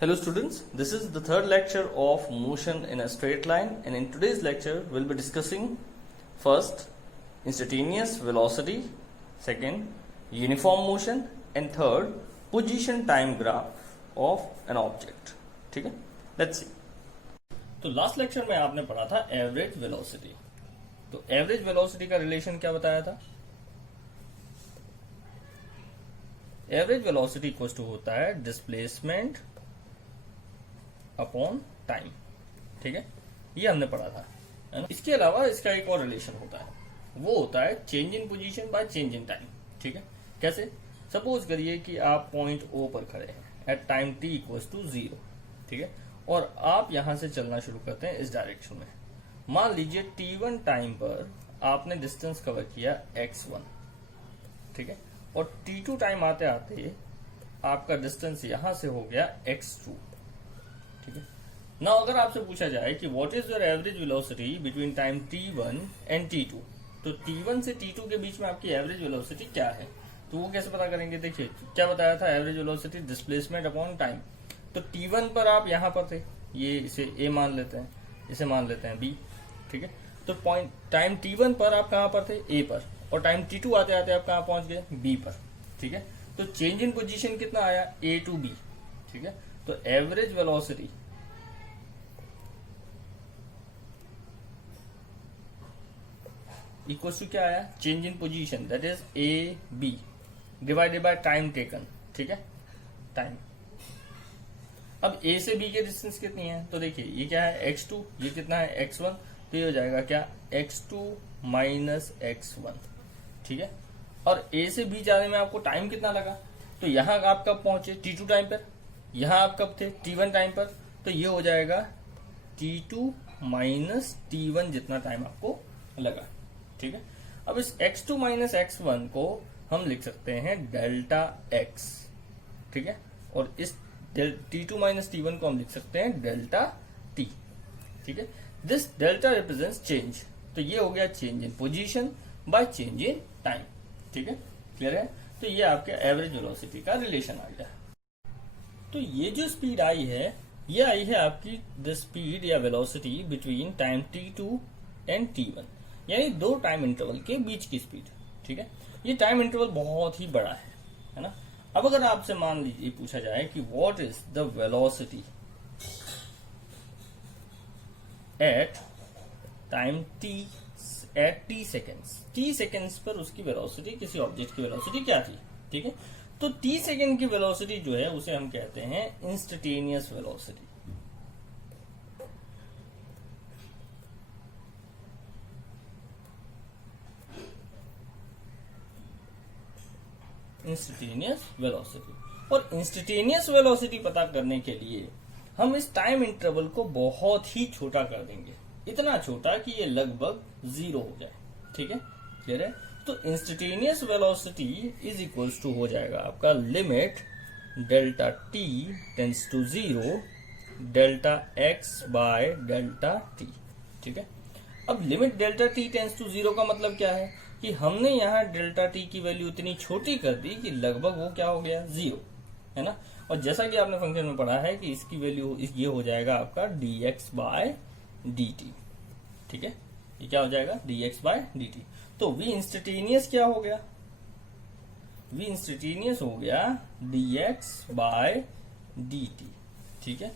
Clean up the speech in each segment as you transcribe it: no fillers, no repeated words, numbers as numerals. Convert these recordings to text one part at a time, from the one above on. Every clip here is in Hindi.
Hello students, this is the third lecture of motion in a straight line, and in today's lecture we'll be discussing first instantaneous velocity, second uniform motion, and third position time graph of an object. ठीक है, let's see. तो लास्ट लेक्चर में आपने पढ़ा था एवरेज वेलोसिटी. तो एवरेज वेलोसिटी का रिलेशन क्या बताया था? एवरेज वेलोसिटी इक्वल टू होता है डिस्प्लेसमेंट अपॉन टाइम. ठीक है, ये हमने पढ़ा था, है ना. इसके अलावा इसका एक और रिलेशन होता है, वो होता है change in position by change in time. ठीक है, कैसे? सपोज करिए कि आप पॉइंट ओ पर खड़े हैं at time T equals to 0. ठीक है, और आप यहां से चलना शुरू करते हैं इस डायरेक्शन में. मान लीजिए t1 टाइम पर आपने डिस्टेंस कवर किया x1. ठीक है, और t2 टाइम आते आते आपका डिस्टेंस यहां से हो गया x2. ठीक है, ना अगर आपसे पूछा जाए कि what is your average velocity between time t1 and t2, तो t1 से t2 के बीच में आपकी एवरेज वेलोसिटी क्या है, तो वो कैसे पता करेंगे? देखिए क्या बताया था, average velocity displacement upon time. तो t1 पर आप यहां पर थे, ये इसे a मान लेते हैं, इसे मान लेते हैं b. ठीक है, तो पॉइंट टाइम t1 पर आप कहां पर थे? a पर. और टाइम t2 आते आते आप कहां पहुंच गए? b पर. ठीक है, तो चेंज इन पोजीशन कितना आया? a to b. ठीक है, तो एवरेज वेलोसिटी इक्वल टू क्या आया? Change in position, that is A B divided by time taken. ठीक है, टाइम. अब ए से बी के डिस्टेंस कितनी है? तो देखिए ये क्या है? x2. ये कितना है? x1. तो ये हो जाएगा क्या? x2 minus x1. ठीक है, और ए से बी जाने में आपको टाइम कितना लगा? तो यहां आप कब पहुंचे? t2 टाइम पर. यहां आप कब थे? t1 टाइम पर. तो ये हो जाएगा t2 माइनस t1 जितना टाइम आपको लगा. ठीक है, अब इस x2 माइनस x1 को हम लिख सकते हैं डेल्टा x. ठीक है, और इस t2 माइनस t1 को हम लिख सकते हैं डेल्टा t. ठीक है, दिस डेल्टा रिप्रेजेंट्स चेंज. तो ये हो गया change in position by change in time. ठीक है, क्लियर है? तो ये आपके एवरेज वेलोसिटी का रिलेशन आ गया. तो ये जो स्पीड आई है, ये आई है आपकी द स्पीड या velocity between time t2 and t1, यानी दो टाइम इंटरवल के बीच की स्पीड. ठीक है, ये टाइम इंटरवल बहुत ही बड़ा है ना. अब अगर आपसे मान लीजिए पूछा जाए कि what is the velocity at time t at t seconds पर उसकी वेलोसिटी, किसी ऑब्जेक्ट की वेलोसिटी क्या थी? ठीक है, तो t सेकेंड की वेलोसिटी जो है उसे हम कहते हैं इंस्टेंटेनियस वेलोसिटी. Instantaneous velocity. और इंस्टेंटेनियस वेलोसिटी पता करने के लिए हम इस टाइम इंटरवल को बहुत ही छोटा कर देंगे, इतना छोटा कि ये लगभग 0 हो जाए. ठीक है, क्लियर है? तो instantaneous velocity is equals to हो जाएगा आपका limit delta t tends to 0 delta x by delta t. ठीक है, अब limit delta t tends to 0 का मतलब क्या है कि हमने यहाँ डेल्टा t की वैल्यू इतनी छोटी कर दी कि लगभग वो क्या हो गया? 0, है ना. और जैसा कि आपने फंक्शन में पढ़ा है कि इसकी वैल्यू ये हो जाएगा आपका dx बाय dt. ठीक है, ये क्या हो जाएगा? dx by dt. तो v इंस्टेंटेनियस क्या हो गया? v इंस्टेंटेनियस हो गया dx बाय dt. ठीक है,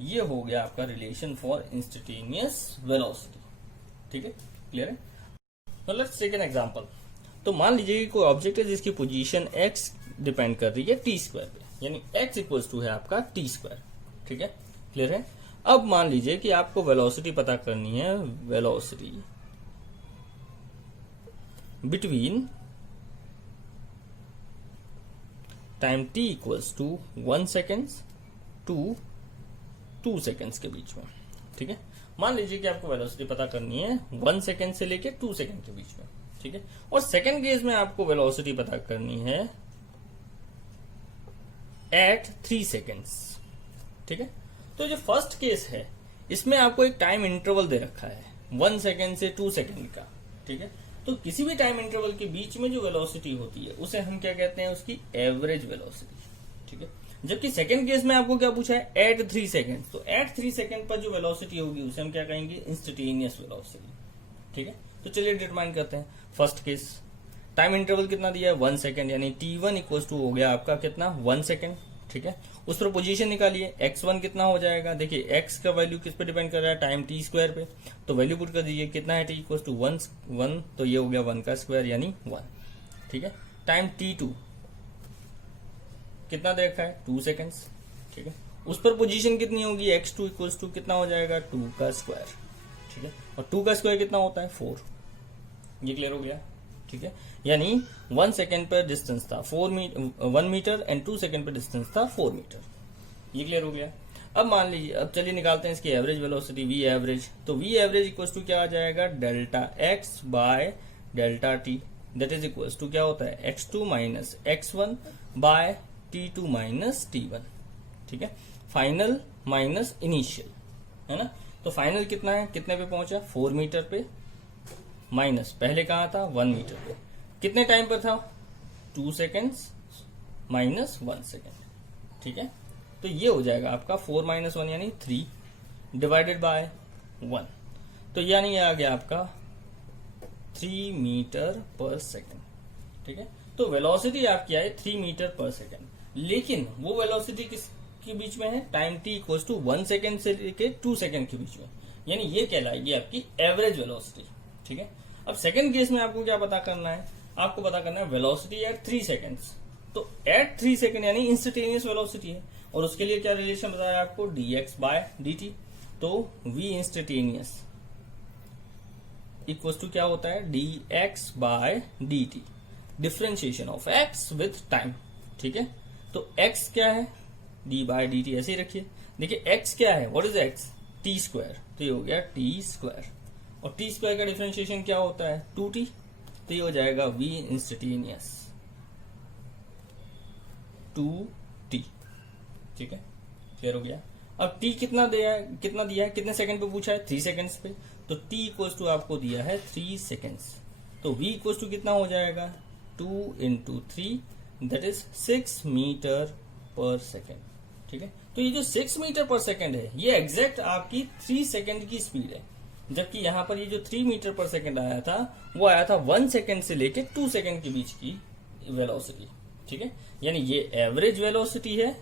ये हो गया आपका रिलेशन फॉर इंस्टेंटेनियस वेलोसिटी. ठीक है, क्लियर है? तो लेट्स टेक एन एग्जांपल. तो मान लीजिए कि कोई ऑब्जेक्ट है जिसकी पोजीशन x डिपेंड कर रही है t² पे, यानी x इक्वल्स टू है आपका t². ठीक है, क्लियर है? अब मान लीजिए कि आपको वेलोसिटी पता करनी है, velocity between time t equals to 1 seconds to 2 seconds के बीच में. ठीक है, मान लीजिए कि आपको वेलोसिटी पता करनी है 1 सेकेंड से लेके 2 सेकेंड के बीच में. ठीक है, और सेकेंड केस में आपको वेलोसिटी पता करनी है एट 3 सेकेंड्स. ठीक है, तो जो फर्स्ट केस है इसमें आपको एक टाइम इंटरवल दे रखा है 1 सेकेंड से 2 सेकेंड का. ठीक है, तो किसी भी टाइम इंटरवल के बीच में जो वेलोसिटी होती है उसे हम क्या कहते हैं? उसकी एवरेज वेलोसिटी. ठीक है, जबकि सेकंड केस में आपको क्या पूछा है, एट 3 सेकंड। तो एट 3 सेकंड पर जो वेलोसिटी होगी उसे हम क्या कहेंगे, इंस्टेंटेनियस वेलोसिटी। ठीक है, तो चलिए डिटरमाइन करते हैं। फर्स्ट केस टाइम इंटरवल कितना दिया है, 1 सेकंड, यानी t1 इक्वल टू हो गया आपका कितना, 1 सेकंड। ठीक है, उस पर पोजीशन निकालिए, x1 कितना हो जाएगा, देखिए x का वैल्यू किस पे डिपेंड कर रहा है, टाइम t स्क्वायर पे। तो वैल्यू पुट कर दीजिए, कितना है t इक्वल टू 1, तो ये हो गया 1 का स्क्वायर यानी 1। ठीक है, टाइम t2 कितना दे रखा है, 2 सेकेंड्स। ठीक है, उस पर पोजीशन कितनी होगी, x2 इक्वल टू कितना हो जाएगा, 2 का स्क्वायर। ठीक है, और 2 का स्क्वायर कितना होता है, 4। ये क्लियर हो गया। ठीक है, यानी 1 सेकेंड पर डिस्टेंस था 1 मीटर एंड 2 सेकेंड पर डिस्टेंस था 4 मीटर। ये क्लियर हो गया। अब मान लीजिए, अब चलिए निकालते हैं इसकी एवरेज वेलोसिटी, वी एवरेज। तो वी एवरेज इक्वल टू क्या आ जाएगा, delta X by delta T, that is equal to क्या होता है, x2 minus x1 bye t2 minus t1। ठीक है, फाइनल माइनस इनिशियल, है ना। तो फाइनल कितना है, कितने पे पहुंचा, 4 मीटर पे, माइनस पहले कहा था 1 मीटर पे, कितने टाइम पर था, 2 सेकेंड्स माइनस 1 सेकेंड। ठीक है, तो ये हो जाएगा आपका 4 माइनस 1 यानी 3 डिवाइडेड बाय 1, तो यानी ये आ गया आपका 3 मीटर पर सेकेंड। ठीक है, तो वेलोसिटी आपकी आई 3 मीटर पर सेकेंड, लेकिन वो वेलोसिटी किसके बीच में है, time t equal to 1 second से लेके 2 सेकेंड के बीच में, यानी ये कहलाएगी आपकी एवरेज वेलोसिटी। ठीक है, अब सेकंड केस में आपको क्या पता करना है, आपको पता करना है वेलोसिटी एट 3 सेकेंड्स। तो एट 3 सेकेंड यानी इंस्टेंटेनियस वेलोसिटी है, और उसके लिए क्या रिलेशन बताया आपको, dx बाय dt। तो v इंस्टेंटेनियस इक्वल्स टू क्या होता है, dx by dt, differentiation of x with time. ठीक है, तो x क्या है, d बाय dt ऐसे ही रखिए। देखिए x क्या है, what is x, t square, तो ये हो गया t स्क्वायर, और टी स्क्वायर का डिफरेंशिएशन क्या होता है, 2t, तो ये हो जाएगा v इंस्टेंटेनियस 2t। ठीक है, क्लियर हो गया। अब t कितना दिया है, कितने सेकंड पे पूछा है, 3 सेकंड्स पे, तो t इक्वल्स टू आपको दिया है 3 सेकंड्स। तो v इक्वल्स टू कितना हो जाएगा, 2 into 3, that is 6 metre per second. ठीक है, तो ये जो 6 मीटर पर सेकेंड है, ये एग्जैक्ट आपकी 3 सेकंड की स्पीड है, जबकि यहां पर ये जो 3 मीटर पर सेकेंड आया था, वो आया था 1 सेकेंड से लेके 2 सेकेंड के बीच की वेलोसिटी। ठीक है, यानी ये एवरेज वेलोसिटी है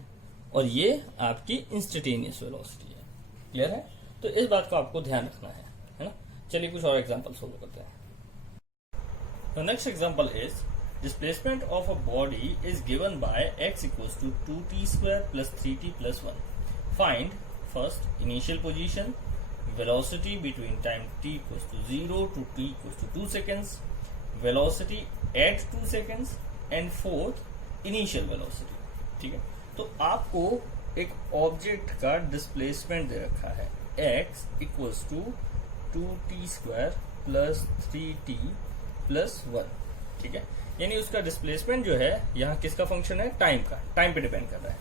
और ये आपकी इंस्टेंटेनियस वेलोसिटी है। क्लियर है, तो इस बात को आपको ध्यान रखना है ना। चलिए कुछ और एग्जांपल सोल्व करते हैं। The next example is displacement of a body is given by x equals to 2t square plus 3t plus 1। Find first initial position, velocity between time t equals to 0 to t equals to 2 seconds, velocity at 2 seconds, and fourth initial velocity। ठीक है, तो आपको एक ऑब्जेक्ट का डिस्प्लेसमेंट दे रखा है, x equals to 2t square plus 3t plus 1। ठीक है, यानी उसका डिस्प्लेसमेंट जो है यहाँ किसका फंक्शन है, टाइम का, टाइम पे डिपेंड कर रहा है।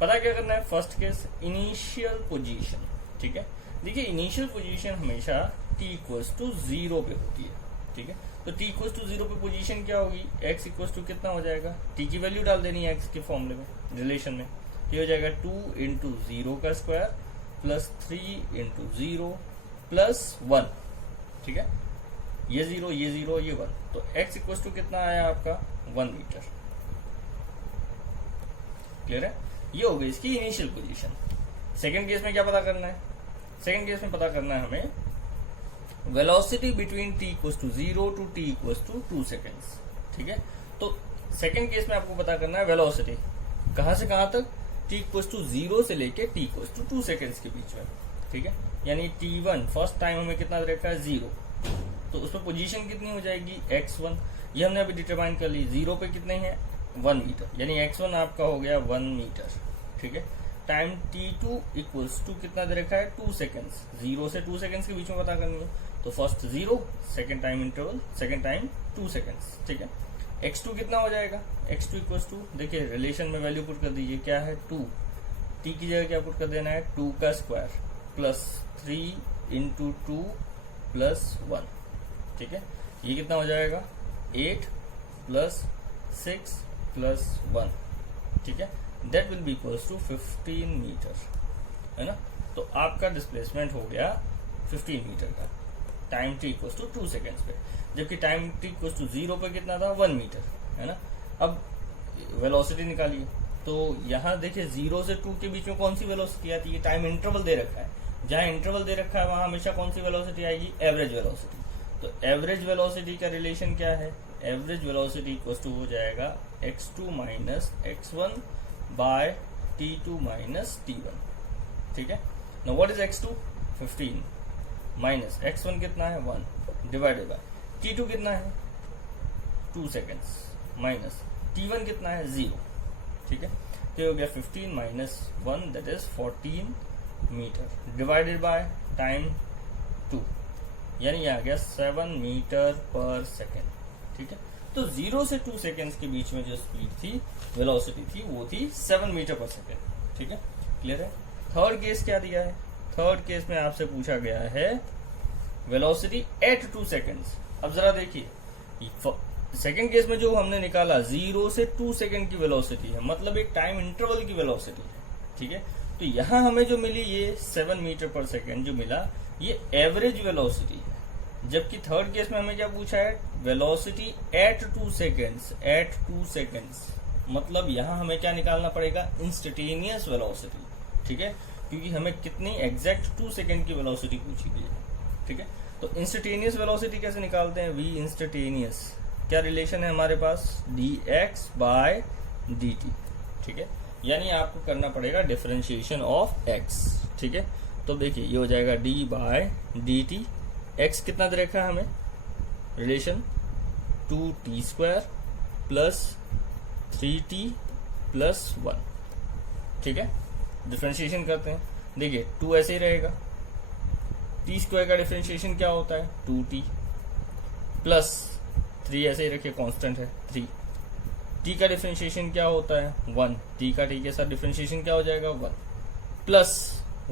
पता क्या करना है, फर्स्ट केस इनिशियल पोजीशन। ठीक है, देखिए इनिशियल पोजीशन हमेशा t इक्वल्स टू 0 पे होती है। ठीक है, तो t इक्वल्स टू 0 पे पोजीशन क्या होगी, x इक्वल्स टू कितना हो जाएगा, t की वैल्यू डाल देनी है x के फॉर्मूले में, रिलेशन में। ये हो जाएगा 2 इंटू 0 का स्क्वायर प्लस 3 इंटू 0 प्लस 1। ठीक है, ये 0 ये 0 ये 1, तो x इक्वल्स टू कितना आया आपका, 1 मीटर। क्लियर है, ये हो गई इसकी इनिशियल पोजीशन। सेकेंड केस में क्या पता करना है, सेकेंड केस में पता करना है हमें velocity between t equals to 0 to t equals to 2 seconds. ठीक है, तो सेकेंड केस में आपको पता करना है वेलोसिटी कहां से कहां तक, t इक्वल्स टू 0 से लेके t इक्वल्स टू 2 सेकेंड्स के बीच में। ठीक है, यानी t1 फर्स्ट टाइम हमें कितना दे रखा है, 0, तो उसमें पोजीशन कितनी हो जाएगी, x1, ये हमने अभी डिटरमाइन कर ली। 0 पे कितने हैं, 1 मीटर, यानी x1 आपका हो गया 1 मीटर। ठीक है, टाइम t2 इक्वल्स टू कितना दे रखा है, 2 सेकेंड्स, 0 से 2 सेकेंड्स के बीच में पता करनी है, तो first 0, second time interval, second time 2 seconds. ठीक है, x2 कितना हो जाएगा, x2 इक्वल्स टू, देखिए रिलेशन में वैल्यू पुट कर दीजिए, क्या है 2, t की जगह क्या पुट कर देना है, 2 का स्क्वायर प्लस 3 इंटू 2 प्लस 1। ठीक है, ये कितना हो जाएगा, 8 प्लस 6 प्लस 1। ठीक है, that will be equals to 15 metre, है ना। तो आपका डिस्प्लेसमेंट हो गया 15 मीटर का, time t equals to 2 seconds पे, जबकि टाइम t इक्वल्स टू 0 पे कितना था, 1 मीटर, है ना। अब वेलोसिटी निकालिए, तो यहाँ देखिए 0 से 2 के बीच में कौन सी वेलोसिटी आती है, टाइम इंटरवल दे रखा है, जहां इंटरवल दे रखा है वहां हमेशा कौन सी वेलोसिटी आएगी, एवरेज वेलोसिटी। तो एवरेज वेलोसिटी का रिलेशन क्या है, एवरेज वेलोसिटी इक्वल्स टू हो जाएगा x2 minus x1 bye t2 minus t1, ठीक है। Now what is x2, 15 minus x1 कितना है, 1 डिवाइडेड बाय t2 कितना है, 2 सेकेंड्स माइनस t1 कितना है, 0, ठीक है। तो हो गया 15 minus 1 that is 14 metre divided by time 2, यानी आ गया 7 मीटर पर सेकेंड, ठीक है। तो 0 से 2 सेकेंड्स के बीच में जो स्पीड थी, वेलोसिटी थी, वो थी 7 मीटर पर सेकेंड, ठीक है, क्लियर है। थर्ड केस क्या दिया है, थर्ड केस में आपसे पूछा गया है वेलोसिटी एट 2 सेकेंड्स। अब जरा देखिए, सेकेंड केस में जो हमने निकाला 0 से 2 सेकेंड की वेलोसिटी है, मतलब एक टाइम इंटरवल की वेलोसिटी है, ठीक है। तो यहां हमें जो मिली ये 7 मीटर पर सेकेंड जो मिला, ये एवरेज वेलोसिटी है, जबकि थर्ड केस में हमें क्या पूछा है, velocity at 2 seconds, at 2 seconds, मतलब यहां हमें क्या निकालना पड़ेगा, इंस्टेंटेनियस वेलोसिटी, ठीक है, क्योंकि हमें कितनी एग्जैक्ट 2 सेकेंड की वेलोसिटी पूछी गई है, ठीक है। तो इंस्टेंटेनियस वेलोसिटी कैसे निकालते हैं, वी इंस्टेंटेनियस, क्या रिलेशन है हमारे पास, dx बाय dt, ठीक है, यानी आपको करना पड़ेगा डिफरेंशिएशन ऑफ x, ठीक है। तो देखिए ये हो जाएगा d बाय dt, x कितना दे रखा है हमें, relation 2t square plus 3t plus 1, ठीक है। डिफरेंशिएशन करते हैं, देखिए 2 ऐसे ही रहेगा, t स्क्वायर का डिफरेंशिएशन क्या होता है, 2t प्लस 3 ऐसे ही रखिए, कांस्टेंट है 3, t का डिफरेंशिएशन क्या होता है, 1, t का t के साथ डिफरेंशिएशन क्या हो जाएगा, 1 प्लस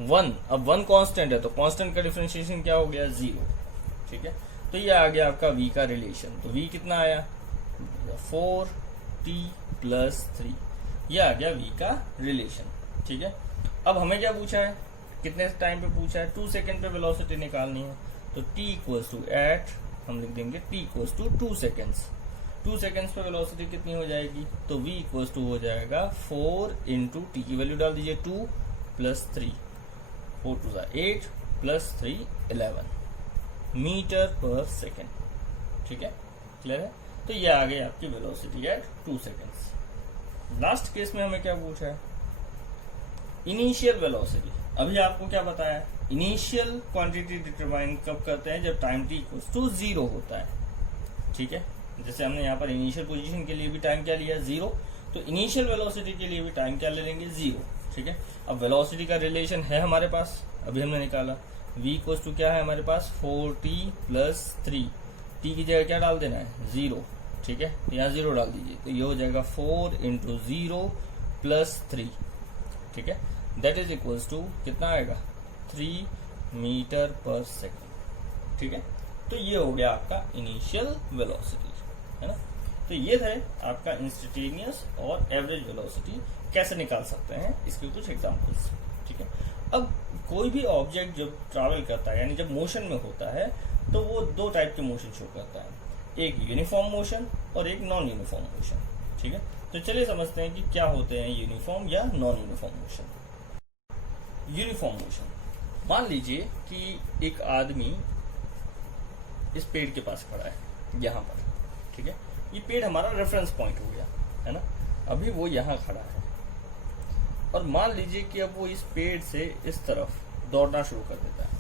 1, अब 1 कांस्टेंट है तो कांस्टेंट का डिफरेंशिएशन क्या हो गया, 0, ठीक है। तो ये आ गया आपका v का रिलेशन, तो v कितना आया, 4t प्लस 3, ये आ गया v का रिलेशन, ठीक है। अब हमें क्या पूछा है, कितने टाइम पे पूछा है, 2 सेकेंड पे वेलोसिटी निकालनी है, तो t इक्वल्स टू एट, हम लिख देंगे t equals to 2 seconds, 2 seconds पे वेलोसिटी कितनी हो जाएगी, तो v इक्वल्स टू हो जाएगा 4 इंटू टी की वैल्यू डाल दीजिए, 2 plus 3, 4 to 8 plus 3 11 metre per second, ठीक है, क्लियर है। तो ये आ गई आपकी velocity at 2 seconds. Last case में हमें क्या पूछा है, इनिशियल वेलोसिटी। अभी आपको क्या बताया, इनिशियल क्वांटिटी डिटरमाइन कब करते हैं, जब टाइम t इक्वल्स टू 0 होता है, ठीक है। जैसे हमने यहाँ पर इनिशियल पोजीशन के लिए भी टाइम क्या लिया, 0, तो इनिशियल वेलोसिटी के लिए भी टाइम क्या ले लेंगे, 0, ठीक है। अब वेलोसिटी का रिलेशन है हमारे पास, अभी हमने निकाला, v इक्वल्स टू क्या है हमारे पास, 4t प्लस 3, t की जगह क्या डाल देना है, 0, ठीक है, यहाँ 0 डाल दीजिए, तो ये हो जाएगा 4 इंटू 0 प्लस 3, ठीक है, दैट इज इक्वल्स टू कितना आएगा, 3 मीटर पर सेकेंड, ठीक है। तो ये हो गया आपका इनिशियल वेलोसिटी, है ना। तो ये थे आपका इंस्टेंटेनियस और एवरेज वेलोसिटी कैसे निकाल सकते हैं, इसके कुछ एग्जांपल्स, ठीक है। अब कोई भी ऑब्जेक्ट जब ट्रैवल करता है, यानी जब मोशन में होता है, तो वो 2 टाइप के मोशन शो करता है, एक यूनिफॉर्म मोशन और एक नॉन यूनिफॉर्म मोशन, ठीक है। तो चलिए समझते हैं कि क्या होते हैं यूनिफॉर्म या non uniform motion. Uniform motion, मान लीजिए कि एक आदमी इस पेड़ के पास खड़ा है, यहाँ पर, ठीक है, ये पेड़ हमारा रेफरेंस पॉइंट हो गया, है ना। अभी वो यहाँ खड़ा है और मान लीजिए कि अब वो इस पेड़ से इस तरफ दौड़ना शुरू कर देता है,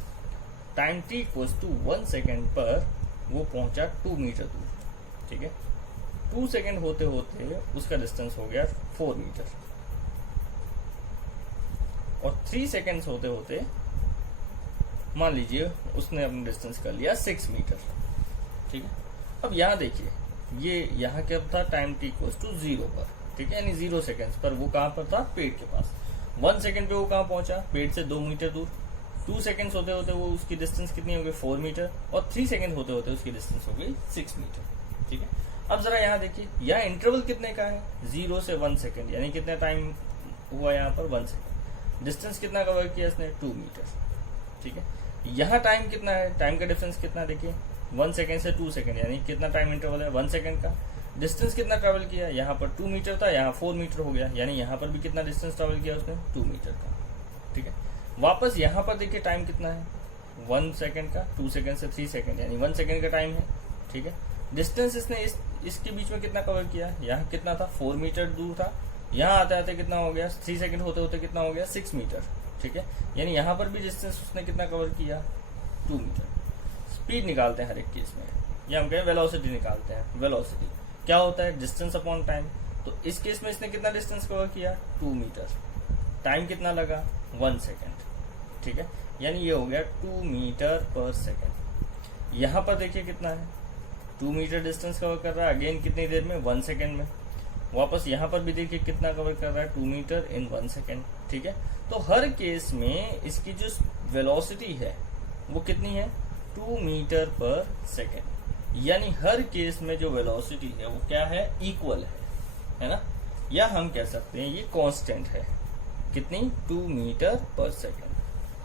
time t equals to 1 second पर वो पहुंचा 2 मीटर दूर, ठीक है। 2 सेकेंड होते होते उसका डिस्टेंस हो गया 4 मीटर, और 3 सेकेंड्स होते होते मान लीजिए उसने अपना डिस्टेंस कर लिया 6 मीटर, ठीक है। अब यहाँ देखिए, ये यहाँ क्या था, टाइम t इक्वल्स टू 0 पर, ठीक है, यानी 0 सेकेंड्स पर वो कहाँ पर था, पेड़ के पास। 1 सेकेंड पे वो कहाँ पहुंचा, पेड़ से 2 मीटर दूर। 2 सेकेंड्स होते होते वो उसकी डिस्टेंस कितनी हो गई, 4 मीटर, और 3 सेकेंड होते होते उसकी डिस्टेंस हो गई 6 मीटर, ठीक है। अब जरा यहाँ देखिए, यहाँ इंटरवल कितने का है, 0 से 1 सेकेंड, यानी कितने टाइम हुआ यहाँ पर 1 सेकेंड। डिस्टेंस कितना कवर किया इसने, 2 मीटर। ठीक है, यहाँ टाइम कितना है, टाइम का डिफरेंस कितना देखिए 1 सेकेंड से 2 सेकेंड, यानी कितना टाइम इंटरवल है 1 सेकेंड का। डिस्टेंस कितना ट्रेवल किया, यहाँ पर 2 मीटर था, यहाँ 4 मीटर हो गया, यानी यहाँ पर भी कितना डिस्टेंस ट्रेवल किया उसने, 2 मीटर का। ठीक है, वापस यहाँ पर देखिए टाइम कितना है 1 सेकेंड का, 2 सेकेंड से 3 सेकेंड, यानी 1 सेकेंड का टाइम है। ठीक है, डिस्टेंस इसने इसके बीच में कितना कवर किया, यहाँ कितना था 4 मीटर दूर था, यहाँ आते आते कितना हो गया 3 सेकेंड होते होते कितना हो गया 6 मीटर। ठीक है, यानी यहाँ पर भी डिस्टेंस उसने कितना कवर किया 2 मीटर। स्पीड निकालते हैं हर एक केस में, या हम कहें वेलोसिटी निकालते हैं। वेलोसिटी क्या होता है, डिस्टेंस अपॉन टाइम। तो इस केस में इसने कितना डिस्टेंस कवर किया 2 मीटर, टाइम कितना लगा 1 सेकेंड। ठीक है, यानी ये हो गया 2 मीटर पर सेकेंड। यहाँ पर देखिए कितना है 2 मीटर डिस्टेंस कवर कर रहा है, अगेन कितनी देर में 1 सेकेंड में। वापस यहाँ पर भी देखिए कितना कवर कर रहा है 2 मीटर इन 1 सेकेंड। ठीक है, तो हर केस में इसकी जो वेलोसिटी है वो कितनी है 2 मीटर पर सेकेंड, यानी हर केस में जो वेलोसिटी है वो क्या है, इक्वल है ना, या हम कह सकते हैं ये कांस्टेंट है, कितनी 2 मीटर पर सेकेंड।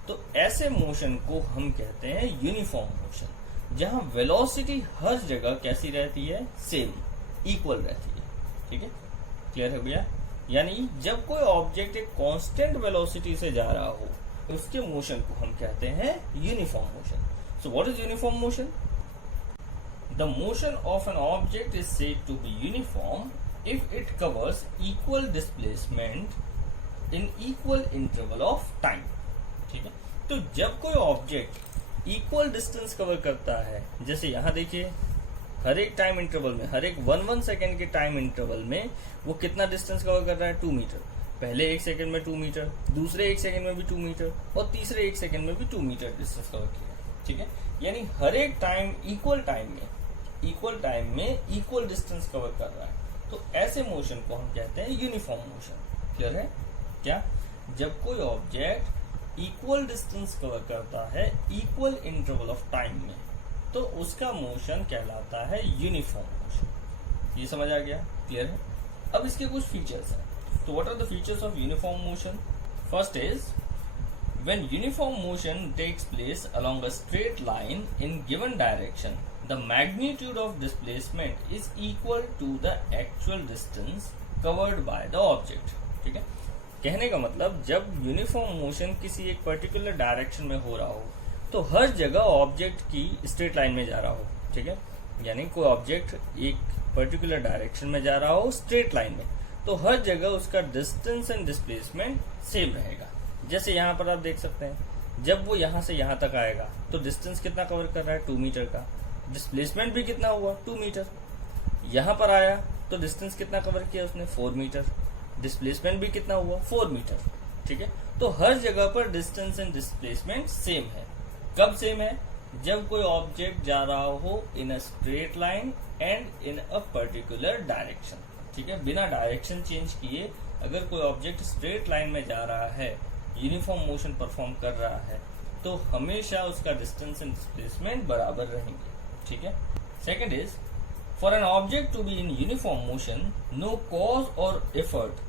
तो ऐसे मोशन को हम कहते हैं यूनिफॉर्म मोशन, जहां वेलोसिटी हर जगह कैसी रहती है, सेम इक्वल रहती है। ठीक है, क्लियर है भैया। यानी जब कोई ऑब्जेक्ट एक कांस्टेंट वेलोसिटी से जा रहा हो उसके मोशन को हम कहते हैं uniform motion. So what is uniform motion? The motion of an object is said to be uniform if it covers equal displacement in equal interval of time. ठीक है, तो जब कोई ऑब्जेक्ट इक्वल डिस्टेंस कवर करता है, जैसे यहाँ देखिए हर एक टाइम इंटरवल में, हर एक 1 सेकेंड के टाइम इंटरवल में वो कितना डिस्टेंस कवर कर रहा है 2 मीटर। पहले 1 सेकेंड में 2 मीटर, दूसरे 1 सेकेंड में भी 2 मीटर, और तीसरे 1 सेकेंड में भी 2 मीटर डिस्टेंस कवर किया। ठीक है, यानी हर एक टाइम इक्वल टाइम में इक्वल डिस्टेंस कवर कर रहा है। तो ऐसे मोशन को हम कहते हैं यूनिफॉर्म मोशन। क्लियर है क्या? जब कोई ऑब्जेक्ट इक्वल डिस्टेंस कवर करता है इक्वल इंटरवल ऑफ टाइम में, तो उसका मोशन कहलाता है यूनिफॉर्म मोशन। ये समझ आ गया? क्लियर है। अब इसके कुछ फीचर्स हैं। तो what are the features of uniform motion? First is when uniform motion takes place along a straight line in given direction, the magnitude of displacement is equal to the actual distance covered by the object. ठीक है, कहने का मतलब जब यूनिफॉर्म मोशन किसी एक पर्टिकुलर डायरेक्शन में हो रहा हो तो हर जगह ऑब्जेक्ट की स्ट्रेट लाइन में जा रहा हो। ठीक है, यानी कोई ऑब्जेक्ट एक पर्टिकुलर डायरेक्शन में जा रहा हो स्ट्रेट लाइन में, तो हर जगह उसका डिस्टेंस एंड डिस्प्लेसमेंट सेम रहेगा। जैसे यहाँ पर आप देख सकते हैं, जब वो यहाँ से यहाँ तक आएगा तो डिस्टेंस कितना कवर कर रहा है 2 मीटर का, डिस्प्लेसमेंट भी कितना हुआ 2 मीटर। यहाँ पर आया तो डिस्टेंस कितना कवर किया उसने 4 मीटर, डिस्प्लेसमेंट भी कितना हुआ 4 मीटर। ठीक है, तो हर जगह पर डिस्टेंस एंड डिस्प्लेसमेंट सेम है। कब सेम है? जब कोई ऑब्जेक्ट जा रहा हो in a straight line and in a particular direction. ठीक है, बिना डायरेक्शन चेंज किए अगर कोई ऑब्जेक्ट स्ट्रेट लाइन में जा रहा है, यूनिफॉर्म मोशन परफॉर्म कर रहा है, तो हमेशा उसका डिस्टेंस एंड डिस्प्लेसमेंट बराबर रहेंगे। ठीक है। Second is for an object to be in uniform motion no cause और effort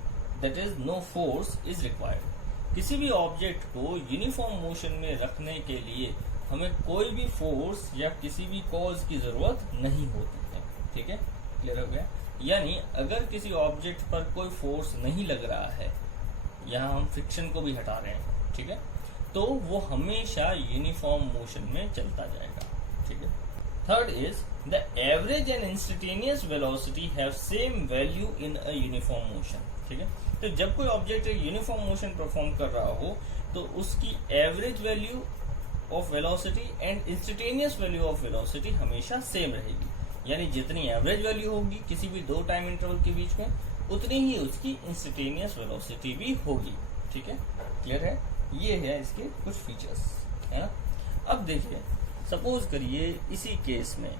that is no force is required. किसी भी ऑब्जेक्ट को यूनिफॉर्म मोशन में रखने के लिए हमें कोई भी फोर्स या किसी भी कॉज की जरूरत नहीं होती है। ठीक है, क्लियर हो गया? यानी अगर किसी ऑब्जेक्ट पर कोई फोर्स नहीं लग रहा है, यहाँ हम फ्रिक्शन को भी हटा रहे हैं, ठीक है, तो वो हमेशा यूनिफॉर्म मोशन में चलता जाएगा। ठीक है। Third is the average and instantaneous velocity have same value in a uniform motion. ठीक है, तो जब कोई ऑब्जेक्ट एक यूनिफॉर्म मोशन परफॉर्म कर रहा हो तो उसकी average value of velocity and instantaneous value of velocity हमेशा सेम रहेगी। यानी जितनी एवरेज वैल्यू होगी किसी भी दो टाइम इंटरवल के बीच में, उतनी ही उसकी इंस्टेंटेनियस वेलोसिटी भी होगी। ठीक है, क्लियर है? ये है इसके कुछ फीचर्स, है ना। अब देखिए, सपोज करिए इसी केस में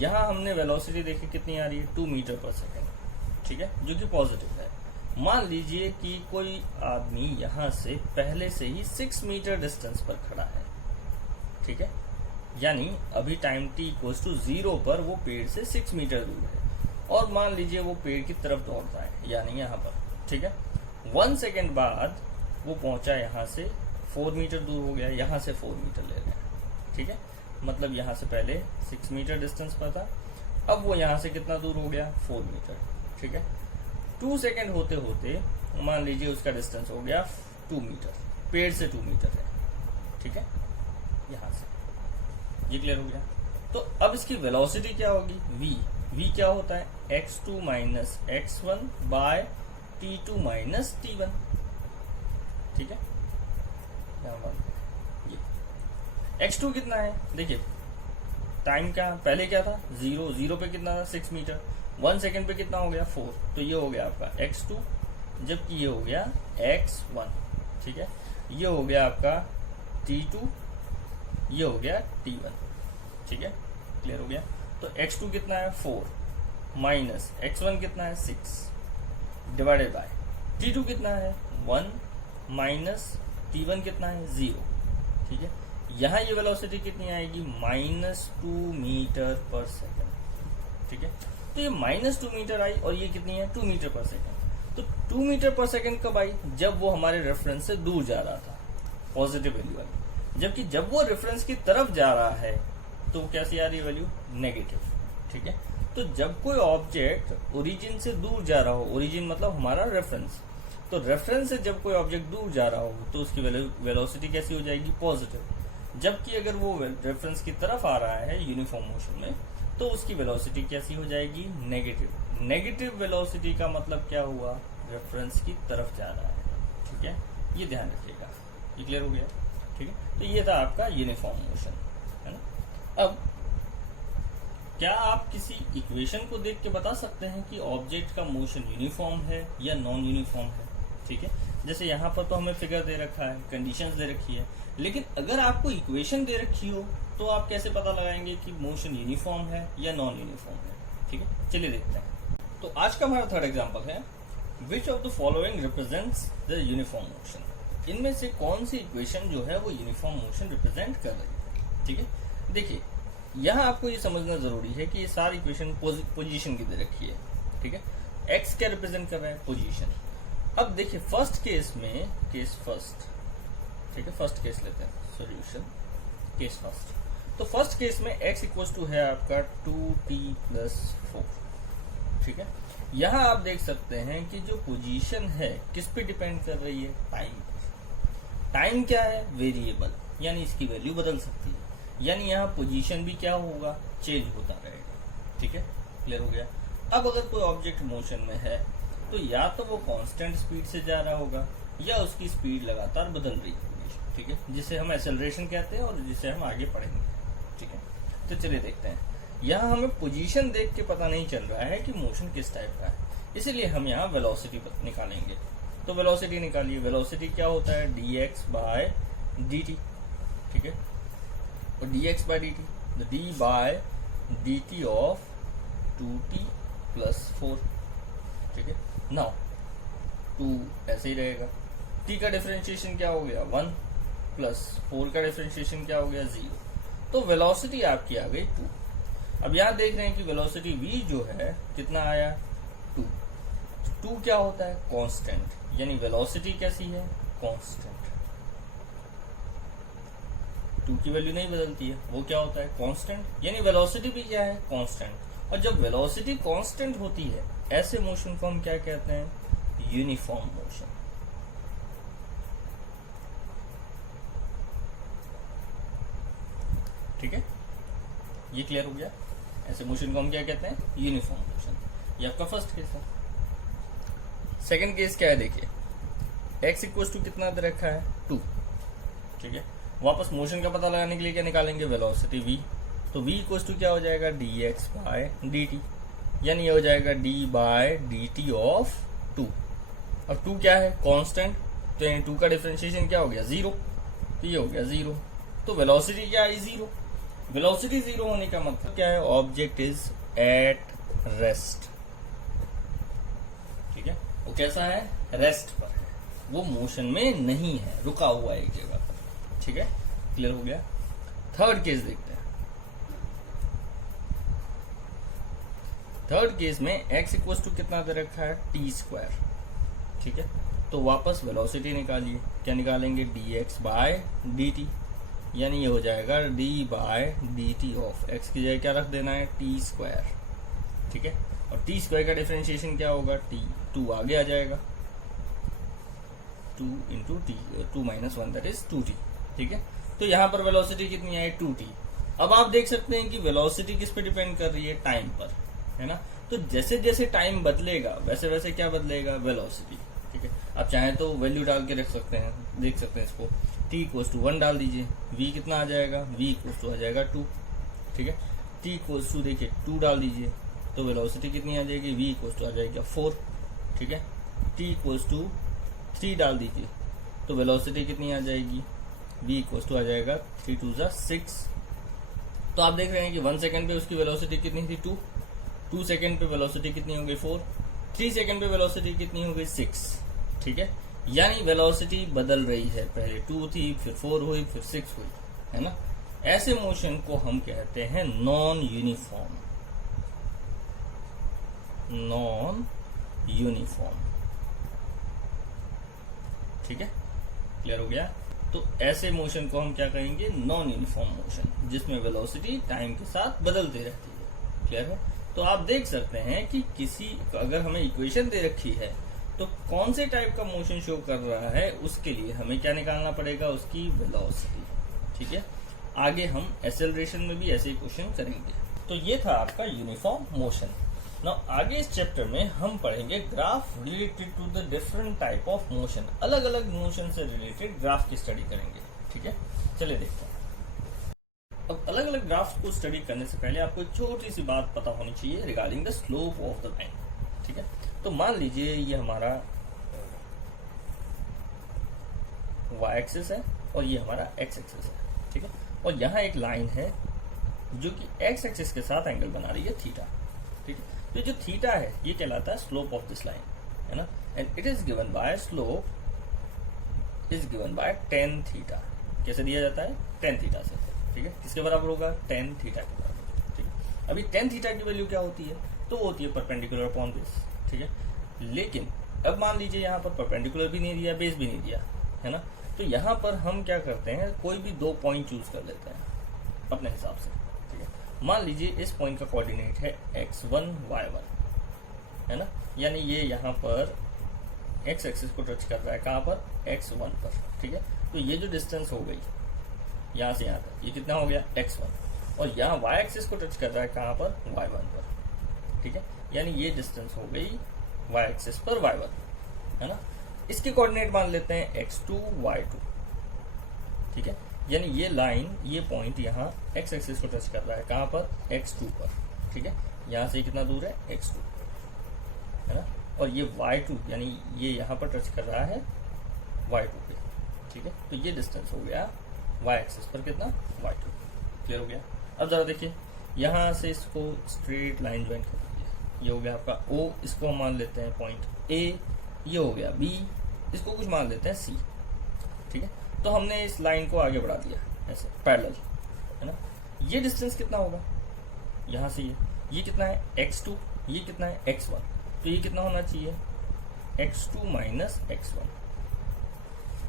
यहां हमने वेलोसिटी देखी कितनी आ रही है 2 मीटर पर सेकेंड। ठीक है, जो कि पॉजिटिव है। मान लीजिए कि कोई आदमी यहां से पहले से ही 6 मीटर डिस्टेंस पर खड़ा है। ठीक है, यानी अभी टाइम t इक्वल्स टू 0 पर वो पेड़ से 6 मीटर दूर है, और मान लीजिए वो पेड़ की तरफ दौड़ता है, यानी यहाँ पर ठीक है। 1 सेकेंड बाद वो पहुंचा यहाँ से 4 मीटर दूर हो गया, यहाँ से 4 मीटर ले रहे हैं, ठीक है। मतलब यहाँ से पहले 6 मीटर डिस्टेंस पर था, अब वो यहाँ से कितना दूर हो गया, 4 मीटर, ठीक है। 2 सेकेंड होते होते मान लीजिए उसका डिस्टेंस हो गया 2 मीटर, पेड़ से 2 मीटर है, ठीक है, यहाँ से। ये क्लियर हो गया। तो अब इसकी वेलोसिटी क्या होगी, v क्या होता है, x2 minus x1 bye t2 minus t1, ठीक है। ये x2 कितना है, देखिए टाइम क्या पहले क्या था, 0 पे कितना था, 6 मीटर, 1 सेकेंड पे कितना हो गया, 4, तो ये हो गया आपका x2, जबकि ये हो गया x1, ठीक है। ये हो गया आपका t2, ये हो गया t1, ठीक है, क्लियर हो गया। तो x2 कितना है, 4 माइनस x1 कितना है, 6 डिवाइडेड बाय t2 कितना है, 1 माइनस t1 कितना है, 0, ठीक है। यहाँ ये वेलोसिटी कितनी आएगी, -2 मीटर पर सेकेंड, ठीक है। तो ये -2 मीटर आई और ये कितनी है, 2 मीटर पर सेकेंड। तो 2 मीटर पर सेकेंड कब आई, जब वो हमारे रेफरेंस से दूर जा रहा था, पॉजिटिव वैल्यू वाली। जबकि जब वो रेफरेंस की तरफ जा रहा है तो कैसी आ रही है वैल्यू, नेगेटिव, ठीक है। तो जब कोई ऑब्जेक्ट ओरिजिन से दूर जा रहा हो, ओरिजिन मतलब हमारा रेफरेंस, तो रेफरेंस से जब कोई ऑब्जेक्ट दूर जा रहा हो तो उसकी वेलोसिटी कैसी हो जाएगी, पॉजिटिव। जबकि अगर वो रेफरेंस की तरफ आ रहा है यूनिफॉर्म मोशन में तो उसकी वेलोसिटी कैसी हो जाएगी, नेगेटिव। नेगेटिव वेलोसिटी का मतलब क्या हुआ, रेफरेंस की तरफ जा रहा है, ठीक है, ये ध्यान रखिएगा। ये क्लियर हो गया, ठीक है। तो ये था आपका यूनिफॉर्म मोशन, है ना। अब क्या आप किसी इक्वेशन को देख के बता सकते हैं कि ऑब्जेक्ट का मोशन यूनिफॉर्म है या नॉन यूनिफॉर्म है, ठीक है। जैसे यहाँ पर तो हमें फिगर दे रखा है, कंडीशंस दे रखी है, लेकिन अगर आपको इक्वेशन दे रखी हो तो आप कैसे पता लगाएंगे कि मोशन यूनिफॉर्म है या नॉन यूनिफॉर्म है, ठीक है। चलिए देखते हैं। तो आज का हमारा थर्ड एग्जांपल है, which of the following represents the uniform motion. इनमें से कौन सी इक्वेशन जो है वो यूनिफॉर्म मोशन रिप्रेजेंट कर रही है, ठीक है। देखिए यहाँ आपको ये समझना जरूरी है कि ये सारी इक्वेशन पोजीशन की दे रखी है, ठीक है। एक्स क्या रिप्रेजेंट कर रहा है, पोजीशन। अब देखिए फर्स्ट केस में, केस फर्स्ट, ठीक है, फर्स्ट केस लेते हैं, सॉल्यूशन केस फर्स्ट। तो फर्स्ट केस में x इक्वल टू है आपका 2t+4, ठीक है। यहाँ आप देख सकते हैं कि जो पोजीशन है किस पे डिपेंड कर रही है, टाइम पर। टाइम क्या है, वेरिएबल, यानी इसकी वैल्यू बदल सकती है, यानी यहाँ पोजीशन भी क्या होगा, चेंज होता रहेगा, ठीक है, क्लियर हो गया। अब अगर कोई ऑब्जेक्ट मोशन में है तो या तो वो कांस्टेंट स्पीड से जा रहा होगा या उसकी स्पीड लगातार बदल रही होगी, ठीक है, जिसे हम एक्सेलरेशन कहते हैं और जिसे हम आगे पढ़ेंगे, ठीक है। तो चलिए देखते हैं। यहाँ हमें पोजीशन देख के पता नहीं चल रहा है कि मोशन किस टाइप का है, इसीलिए हम यहाँ वेलोसिटी निकालेंगे। तो वेलोसिटी निकालिए, वेलोसिटी क्या होता है, dx/dt, ठीक है। और dx/dt, d by dt of 2t+4, ठीक है। नाउ 2 ऐसे ही रहेगा, t का डिफरेंशिएशन क्या हो गया, 1 प्लस 4 का डिफरेंशिएशन क्या हो गया, 0। तो वेलोसिटी आपकी आ गई 2। अब यहाँ देख रहे हैं कि वेलोसिटी v जो है कितना आया, 2। 2 क्या होता है, कांस्टेंट, यानी वेलोसिटी कैसी है, कांस्टेंट। 2 की वैल्यू नहीं बदलती है, वो क्या होता है, कांस्टेंट, यानी वेलोसिटी भी क्या है, कांस्टेंट। और जब वेलोसिटी कांस्टेंट होती है ऐसे मोशन को हम क्या कहते हैं, यूनिफॉर्म मोशन। ठीक है, ये क्लियर हो गया। ऐसे मोशन को हम क्या कहते हैं, यूनिफॉर्म मोशन। ये आपका फर्स्ट केस है। सेकंड केस क्या है, देखिए x इक्वल टू कितना दे रखा है, 2, ठीक है। वापस मोशन का पता लगाने के लिए क्या निकालेंगे, वेलोसिटी v। तो v इक्वल टू क्या हो जाएगा, dx/dt, यानी ये हो जाएगा d/dt ऑफ 2। अब 2 क्या है, कांस्टेंट, तो यानी 2 का डिफरेंशिएशन क्या हो गया, 0, तो ये हो गया 0। तो वेलोसिटी क्या आई, 0। वेलोसिटी 0 होने का मतलब क्या है, ऑब्जेक्ट इज एट रेस्ट, ठीक है। वो कैसा है, रेस्ट पर है, वो मोशन में नहीं है, रुका हुआ है एक जगह पर, ठीक है, क्लियर हो गया। थर्ड केस देखते हैं। थर्ड केस में x इक्वल टू कितना दे रखा है, t², ठीक है। तो वापस वेलोसिटी निकालिए, क्या निकालेंगे, dx बाय dt, यानी ये हो जाएगा d by dt of x की जगह क्या रख देना है, t स्क्वायर, ठीक है। और t स्क्वायर का डिफरेंशिएशन क्या होगा, t, 2 आगे आ जाएगा, 2 into T, 2 minus 1 that is 2t, ठीक है। तो यहाँ पर वेलोसिटी कितनी आई, 2t। अब आप देख सकते हैं कि वेलोसिटी किस पे डिपेंड कर रही है, टाइम पर, है ना। तो जैसे जैसे टाइम बदलेगा वैसे वैसे क्या बदलेगा, वेलोसिटी, ठीक है। आप चाहें तो वैल्यू डाल के रख सकते हैं, देख सकते हैं इसको, t इक्वल्स टू 1 डाल दीजिए, v कितना आ जाएगा, v इक्वल्स टू आ जाएगा 2, ठीक है। t इक्वल्स टू देखिए 2 डाल दीजिए तो वेलोसिटी कितनी आ जाएगी, v इक्वल्स टू आ जाएगा 4, ठीक है। t इक्वल्स टू 3 डाल दीजिए तो वेलोसिटी कितनी आ जाएगी, v इक्वल्स टू आ जाएगा 3 2 6। तो आप देख रहे हैं कि 1 सेकंड पे उसकी वेलोसिटी कितनी थी, 2 सेकंड पे वेलोसिटी कितनी हो गई, 4, 3 सेकंड पे वेलोसिटी कितनी हो गई, 6, ठीक है। यानी वेलोसिटी बदल रही है, पहले 2 थी, फिर 4 हुई, फिर 6 हुई, है ना। ऐसे मोशन को हम कहते हैं नॉन यूनिफॉर्म, नॉन यूनिफॉर्म, ठीक है, क्लियर हो गया। तो ऐसे मोशन को हम क्या कहेंगे, नॉन यूनिफॉर्म मोशन, जिसमें वेलोसिटी टाइम के साथ बदलती रहती है, क्लियर है। तो आप देख सकते हैं कि किसी, अगर हमें इक्वेशन दे रखी है तो कौन से टाइप का मोशन शो कर रहा है उसके लिए हमें क्या निकालना पड़ेगा, उसकी वेलोसिटी, ठीक है। आगे हम एक्सेलरेशन में भी ऐसे क्वेश्चन करेंगे। तो ये था आपका यूनिफॉर्म मोशन। नाउ आगे इस चैप्टर में हम पढ़ेंगे graph related to the different type of motion, अलग अलग मोशन से रिलेटेड ग्राफ की स्टडी करेंगे, ठीक है। चलिए देखते हैं। अब अलग अलग ग्राफ्स को स्टडी करने से पहले आपको एक छोटी सी बात पता होनी चाहिए regarding the slope of the line, ठीक है। तो मान लीजिए ये हमारा y एक्सिस है और ये हमारा x एक्सिस है, ठीक है। और यहाँ एक लाइन है जो कि x एक्सिस के साथ एंगल बना रही है थीटा, ठीक है। तो जो थीटा है ये कहलाता है स्लोप ऑफ दिस लाइन, है ना। And it is given bye, slope is given bye tan theta. कैसे दिया जाता है, tan थीटा से, ठीक है। किसके बराबर होगा, tan थीटा के बराबर, ठीक है। अभी tan थीटा की वैल्यू क्या होती है, तो वो होती है परपेंडिकुलर अपॉन बेस, ठीक है। लेकिन अब मान लीजिए यहाँ पर परपेंडिकुलर भी नहीं दिया, बेस भी नहीं दिया, है ना। तो यहाँ पर हम क्या करते हैं, कोई भी 2 पॉइंट चूज कर लेते हैं अपने हिसाब से, ठीक है। मान लीजिए इस पॉइंट का कोऑर्डिनेट है x1 y1, है ना। यानी ये यहाँ पर x एक्सिस को टच कर रहा है, कहाँ पर, x1 पर, ठीक है। तो ये जो डिस्टेंस हो गई यहाँ से यहाँ तक, ये कितना हो गया, x1, और यहाँ y एक्सिस को टच कर रहा है, कहाँ पर, y1 पर, ठीक है। यानी ये डिस्टेंस हो गई y एक्सिस पर y1, है ना। इसके कोऑर्डिनेट मान लेते हैं x2 y2, ठीक है। यानी ये लाइन, ये पॉइंट यहाँ x एक्सिस को टच कर रहा है, कहाँ पर, x2 पर, ठीक है। यहाँ से कितना दूर है, x2, है ना। और ये y2 यानी ये यहाँ पर टच कर रहा है y2 पे, ठीक है। तो ये डिस्टेंस हो गया y एक्सिस पर कितना, y2, क्लियर हो गया। अब जरा देखिए, यहाँ से इसको स्ट्रेट लाइन ज्वाइन कर दीजिए, ये हो गया आपका O, इसको हम मान लेते हैं पॉइंट A, ये हो गया B, इसको कुछ मान लेते हैं C, ठीक है। तो हमने इस लाइन को आगे बढ़ा दिया ऐसे पैरेलल, है ना। ये डिस्टेंस कितना होगा, यहाँ से ये कितना है, x2, ये कितना है, x1, तो ये कितना होना चाहिए, x2 माइनस x1,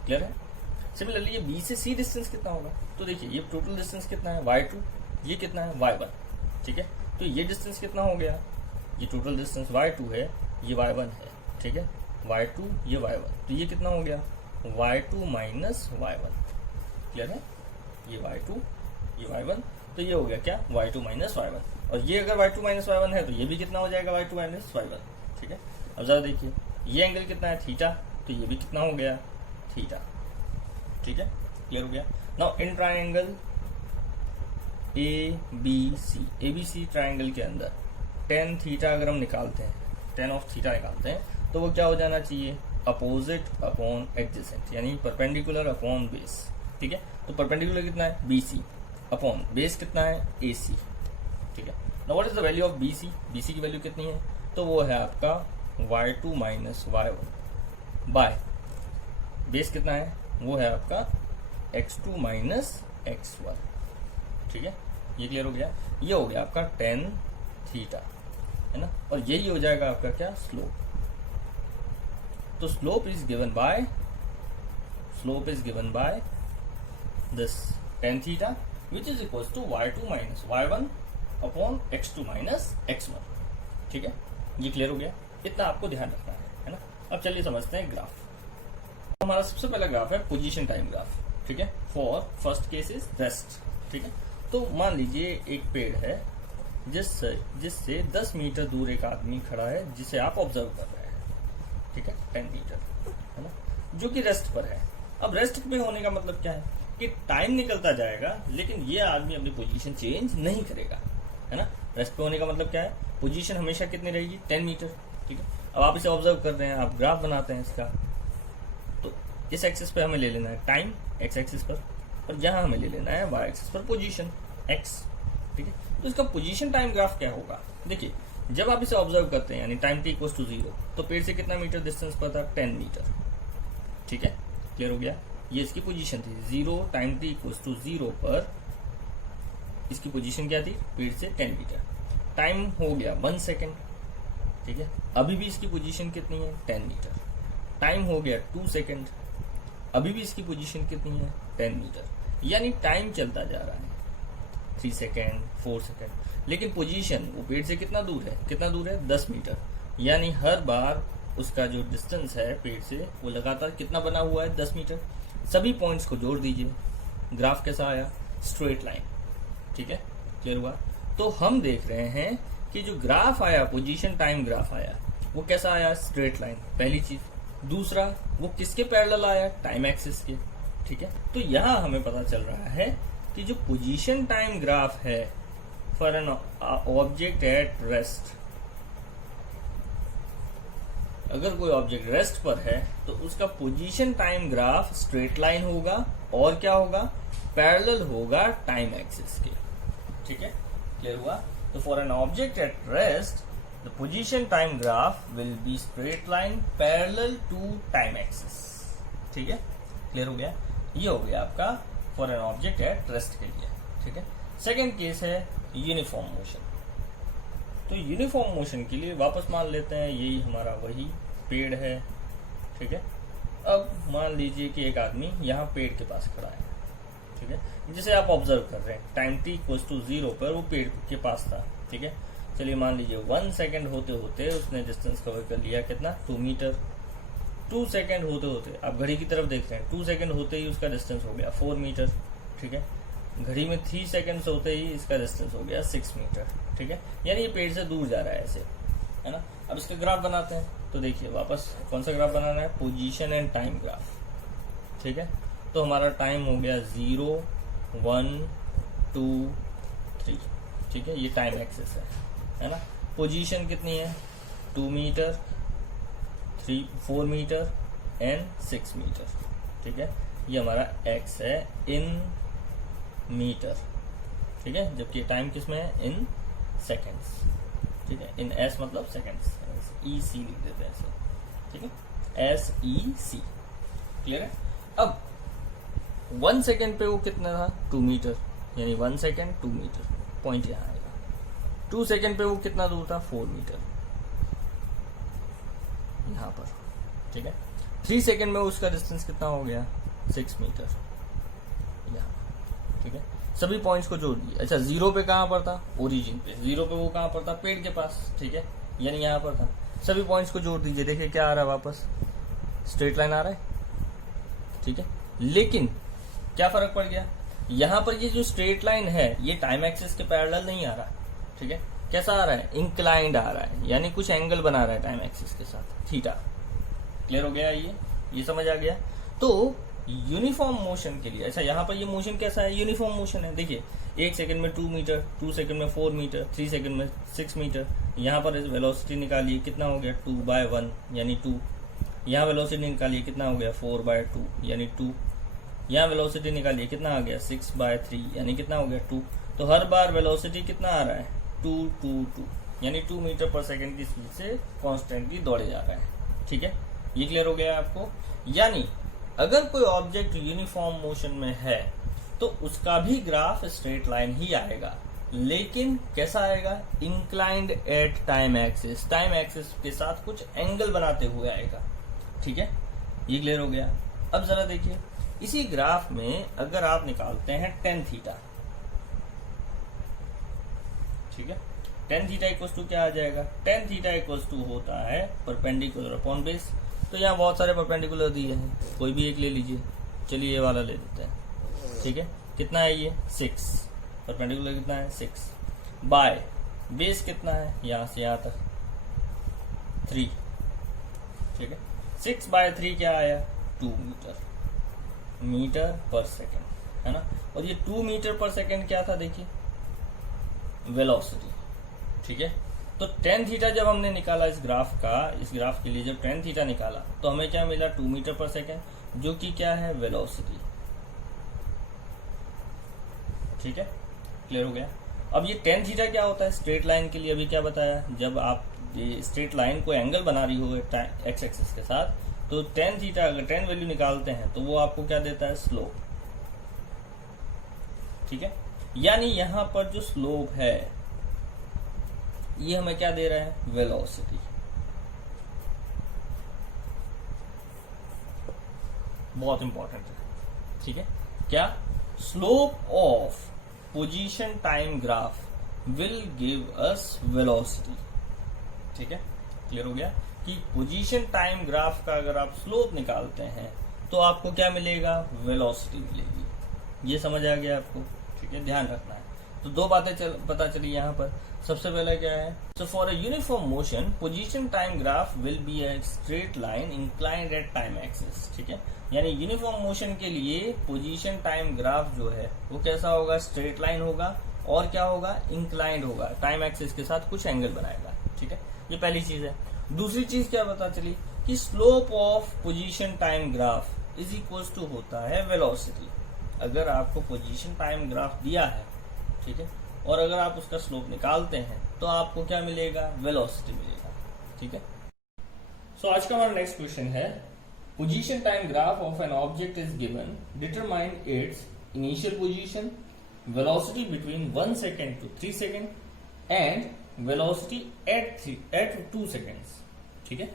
क्लियर है। सिमिलरली ये B से C डिस्टेंस कितना होगा, तो देखिए ये टोटल डिस्टेंस कितना है, y2, ये कितना है, y1, ठीक है। तो ये डिस्टेंस कितना हो गया, ये टोटल डिस्टेंस y2 है, ये y1 है, ठीक है। y2 ये y1, तो ये कितना हो गया, y2 माइनस y1, क्लियर है। ये y2 ये y1, तो ये हो गया क्या, y2 माइनस y1, और ये अगर y2 माइनस y1 है तो ये भी कितना हो जाएगा, y2 माइनस y1, ठीक है। अब जरा देखिए ये एंगल कितना है, थीटा, तो ये भी कितना हो गया, थीटा, ठीक है, क्लियर हो गया। Now in triangle ABC triangle के अंदर tan थीटा अगर हम निकालते हैं, tan ऑफ थीटा निकालते हैं, तो वो क्या हो जाना चाहिए, अपोजिट अपॉन एडजेसेंट, यानी परपेंडिकुलर अपॉन बेस, ठीक है। तो परपेंडिकुलर कितना है, BC, अपॉन बेस कितना है, AC, ठीक है। Now what is the value of BC की वैल्यू कितनी है, तो वो है आपका y2 minus y1 by base कितना है, वो है आपका x2 माइनस x1, ठीक है। ये क्लियर हो गया, ये हो गया आपका tan थीटा, है ना। और यही हो जाएगा आपका क्या, स्लोप, तो slope is given by this tan theta which is equal to y2 minus y1 upon x2 minus x1। ठीक है, ये क्लियर हो गया, इतना आपको ध्यान रखना है ना। अब चलिए समझते हैं ग्राफ। हमारा सबसे पहला ग्राफ है पोजीशन टाइम ग्राफ। ठीक है, for first case is rest. ठीक है, तो मान लीजिए एक पेड़ है जिससे 10 मीटर दूर एक आदमी खड़ा है जिसे आप ऑब्जर्व कर रहे हैं। ठीक है, 10 मीटर है ना, जो कि रेस्ट पर है। अब रेस्ट पे होने का मतलब क्या है कि टाइम निकलता जाएगा लेकिन ये आदमी अपनी पोजीशन चेंज नहीं करेगा, है ना। रेस्ट पे होने का मतलब क्या है, पोजीशन हमेशा कितनी रहेगी, 10 मीटर। ठीक है, अब आप इसे ऑब्जर्व कर रहे हैं, आप ग्राफ बनाते हैं इसका, तो इस एक्सिस पे हमें ले लेना है टाइम एक्स एक्सिस पर, और यहाँ हमें ले लेना है वाई एक्सिस पर पोजीशन एक्स। ठीक है, तो इसका पोजीशन टाइम ग्राफ क्या होगा, देखिए जब आप इसे ऑब्जर्व करते हैं यानी टाइम t इक्वल्स टू 0, तो पेड़ से कितना मीटर डिस्टेंस पर था, 10 मीटर। ठीक है, क्लियर हो गया, ये इसकी पोजीशन थी 0 टाइम t इक्वल्स टू 0 पर इसकी पोजीशन क्या थी, पेड़ से 10 मीटर। टाइम हो गया 1 सेकेंड। ठीक है, अभी भी इसकी पोजीशन कितनी है, 10 मीटर। टाइम हो गया 2 सेकेंड, अभी भी इसकी पोजीशन कितनी है, 10 मीटर। यानी टाइम चलता जा रहा है 3 सेकेंड 4 सेकेंड, लेकिन पोजीशन वो पेड़ से कितना दूर है 10 मीटर। यानी हर बार उसका जो डिस्टेंस है पेड़ से वो लगातार कितना बना हुआ है, 10 मीटर। सभी पॉइंट्स को जोड़ दीजिए, ग्राफ कैसा आया, स्ट्रेट लाइन। ठीक है, क्लियर हुआ। तो हम देख रहे हैं कि जो ग्राफ आया, पोजीशन टाइम ग्राफ आया, वो कैसा आया, स्ट्रेट लाइन, पहली चीज। दूसरा, वो किसके पैरेलल आया, टाइम एक्सिस के। ठीक है, तो यहां हमें पता चल रहा है कि जो पोजीशन टाइम ग्राफ है for an object at rest, अगर कोई ऑब्जेक्ट रेस्ट पर है तो उसका position time graph straight line होगा और क्या होगा, पैरेलल होगा टाइम एक्सिस के। ठीक है, क्लियर हुआ। तो for an object at rest the position time graph will be straight line parallel to time axis. ठीक है, क्लियर हो गया, ये हो गया आपका for an object at rest के लिए। ठीक है, सेकेंड केस है यूनिफॉर्म मोशन। तो यूनिफॉर्म मोशन के लिए वापस मान लेते हैं यही हमारा वही पेड़ है। ठीक है, अब मान लीजिए कि एक आदमी यहाँ पेड़ के पास खड़ा है। ठीक है, जिसे आप ऑब्जर्व कर रहे हैं, टाइम t इक्वल्स टू 0 पर वो पेड़ के पास था। ठीक है, चलिए मान लीजिए 1 सेकेंड होते होते उसने डिस्टेंस कवर कर लिया कितना, 2 मीटर। 2 सेकेंड होते होते, आप घड़ी की तरफ देख रहे हैं, 2 सेकेंड होते ही उसका डिस्टेंस हो गया 4 मीटर। ठीक है, घड़ी में 3 सेकेंड्स होते ही इसका डिस्टेंस हो गया 6 मीटर। ठीक है, यानी ये पेड़ से दूर जा रहा है ऐसे, है ना। अब इसका ग्राफ बनाते हैं, तो देखिए वापस कौन सा ग्राफ बनाना है, पोजीशन एंड टाइम ग्राफ। ठीक है, तो हमारा टाइम हो गया 0 1 2 3। ठीक है, ये टाइम एक्सिस है ना। पोजीशन कितनी है, 2 मीटर 4 मीटर एंड 6 मीटर। ठीक है, ये हमारा एक्स है इन मीटर। ठीक है, जबकि टाइम किस में है, इन सेकेंड्स। ठीक है, इन एस मतलब सेकेंड्स, ई सी लिख देते हैं ऐसे। ठीक है, SEC, क्लियर है। अब 1 सेकेंड पे वो कितना था, 2 मीटर, यानी 1 सेकेंड 2 मीटर, पॉइंट यहाँ आएगा। 2 सेकेंड पे वो कितना दूर था, 4 मीटर यहाँ पर। ठीक है, 3 सेकेंड में उसका डिस्टेंस कितना हो गया, 6 मीटर यहाँ। ठीक है, सभी पॉइंट्स को जोड़ दिए। अच्छा, 0 पे कहाँ पर था, ओरिजिन पे। 0 पे वो कहाँ पर था, पेड़ के पास। ठीक है, यानी यहाँ पर था। सभी पॉइंट्स को जोड़ दीजिए, देखिए क्या आ रहा है, वापस स्ट्रेट लाइन आ रहा है। ठीक है, लेकिन क्या फर्क पड़ गया, यहाँ पर ये जो स्ट्रेट लाइन है ये टाइम एक्सिस के पैरेलल नहीं आ रहा। ठीक है, कैसा आ रहा है, इंक्लाइंड आ रहा है, यानी कुछ एंगल बना रहा है टाइम एक्सिस के साथ, थीटा। क्लियर हो गया, ये समझ आ गया। तो यूनिफॉर्म मोशन के लिए, अच्छा यहाँ पर ये मोशन कैसा है, यूनिफॉर्म मोशन है। देखिए 1 सेकंड में 2 मीटर, 2 सेकंड में 4 मीटर, 3 सेकंड में 6 मीटर। यहाँ पर वेलोसिटी निकालिए, कितना हो गया, 2/1 यानी 2। यहाँ वेलोसिटी निकालिए, कितना हो गया, 4/2 यानी 2। यहाँ वेलोसिटी निकालिए, कितना आ गया, 6/3 यानी कितना हो गया, 2। तो हर बार वेलोसिटी कितना आ रहा है, 2 2 2 यानी 2 मीटर पर सेकंड की स्पीड से कॉन्स्टेंटली दौड़े जा रहा है। ठीक है, ये क्लियर हो गया आपको। यानी अगर कोई ऑब्जेक्ट यूनिफॉर्म मोशन में है तो उसका भी ग्राफ स्ट्रेट लाइन ही आएगा, लेकिन कैसा आएगा, inclined at time axis. Time axis के साथ कुछ एंगल बनाते हुए आएगा। ठीक है, ये क्लियर हो गया। अब जरा देखिए, इसी ग्राफ में अगर आप निकालते हैं टेन थीटा, ठीक है, टेन थीटा इक्वल्स टू क्या आ जाएगा, टेन थीटा इक्वल्स टू होता है परपेंडिकुलर अपॉन बेस। तो यहाँ बहुत सारे परपेंडिकुलर दिए हैं, कोई भी एक ले लीजिए। चलिए ये वाला ले लेते हैं, ठीक है। कितना है ये 6, परपेंडिकुलर कितना है 6, बाय बेस कितना है यहाँ से यहाँ तक 3, ठीक है। 6/3 क्या आया 2 मीटर पर सेकेंड, है ना। और ये 2 मीटर पर सेकेंड क्या था देखिए, वेलोसिटी, ठीक है। तो टेन थीटा जब हमने निकाला इस ग्राफ के लिए जब टेन थीटा निकाला तो हमें क्या मिला 2 मीटर पर सेकेंड, जो कि क्या है वेलोसिटी, ठीक है, क्लियर हो गया। अब ये टेन थीटा क्या होता है स्ट्रेट लाइन के लिए, अभी क्या बताया, जब आप ये स्ट्रेट लाइन को एंगल बना रही हो एक्स एक्सिस के साथ, तो टेन थीटा अगर टेन वैल्यू निकालते हैं तो वो आपको क्या देता है स्लोप, ठीक है। यानी यहां पर जो स्लोप है ये हमें क्या दे रहा है वेलोसिटी। बहुत इंपॉर्टेंट है, ठीक है। क्या slope of position time graph will give us velocity, ठीक है, क्लियर हो गया कि पोजीशन टाइम ग्राफ का अगर आप स्लोप निकालते हैं तो आपको क्या मिलेगा वेलोसिटी मिलेगी। ये समझ आ गया आपको, ठीक है, ध्यान रखना है। तो दो बातें पता चली यहाँ पर। सबसे पहला क्या है, so for a uniform motion position time graph will be a straight line inclined at time axis, ठीक है। यानी यूनिफॉर्म मोशन के लिए पोजीशन टाइम ग्राफ जो है वो कैसा होगा, स्ट्रेट लाइन होगा और क्या होगा, इंक्लाइंड होगा, टाइम एक्सिस के साथ कुछ एंगल बनाएगा, ठीक है। ये पहली चीज है। दूसरी चीज क्या पता चली कि slope of position time graph is equal to होता है वेलोसिटी। अगर आपको पोजीशन टाइम ग्राफ दिया है, ठीक है, और अगर आप उसका स्लोप निकालते हैं तो आपको क्या मिलेगा, वेलोसिटी मिलेगा, ठीक है। सो आज का हमारा नेक्स्ट क्वेश्चन है, position time graph of an object is given, determine its initial position, velocity between 1 second to 3 second and velocity at 2 seconds, ठीक है।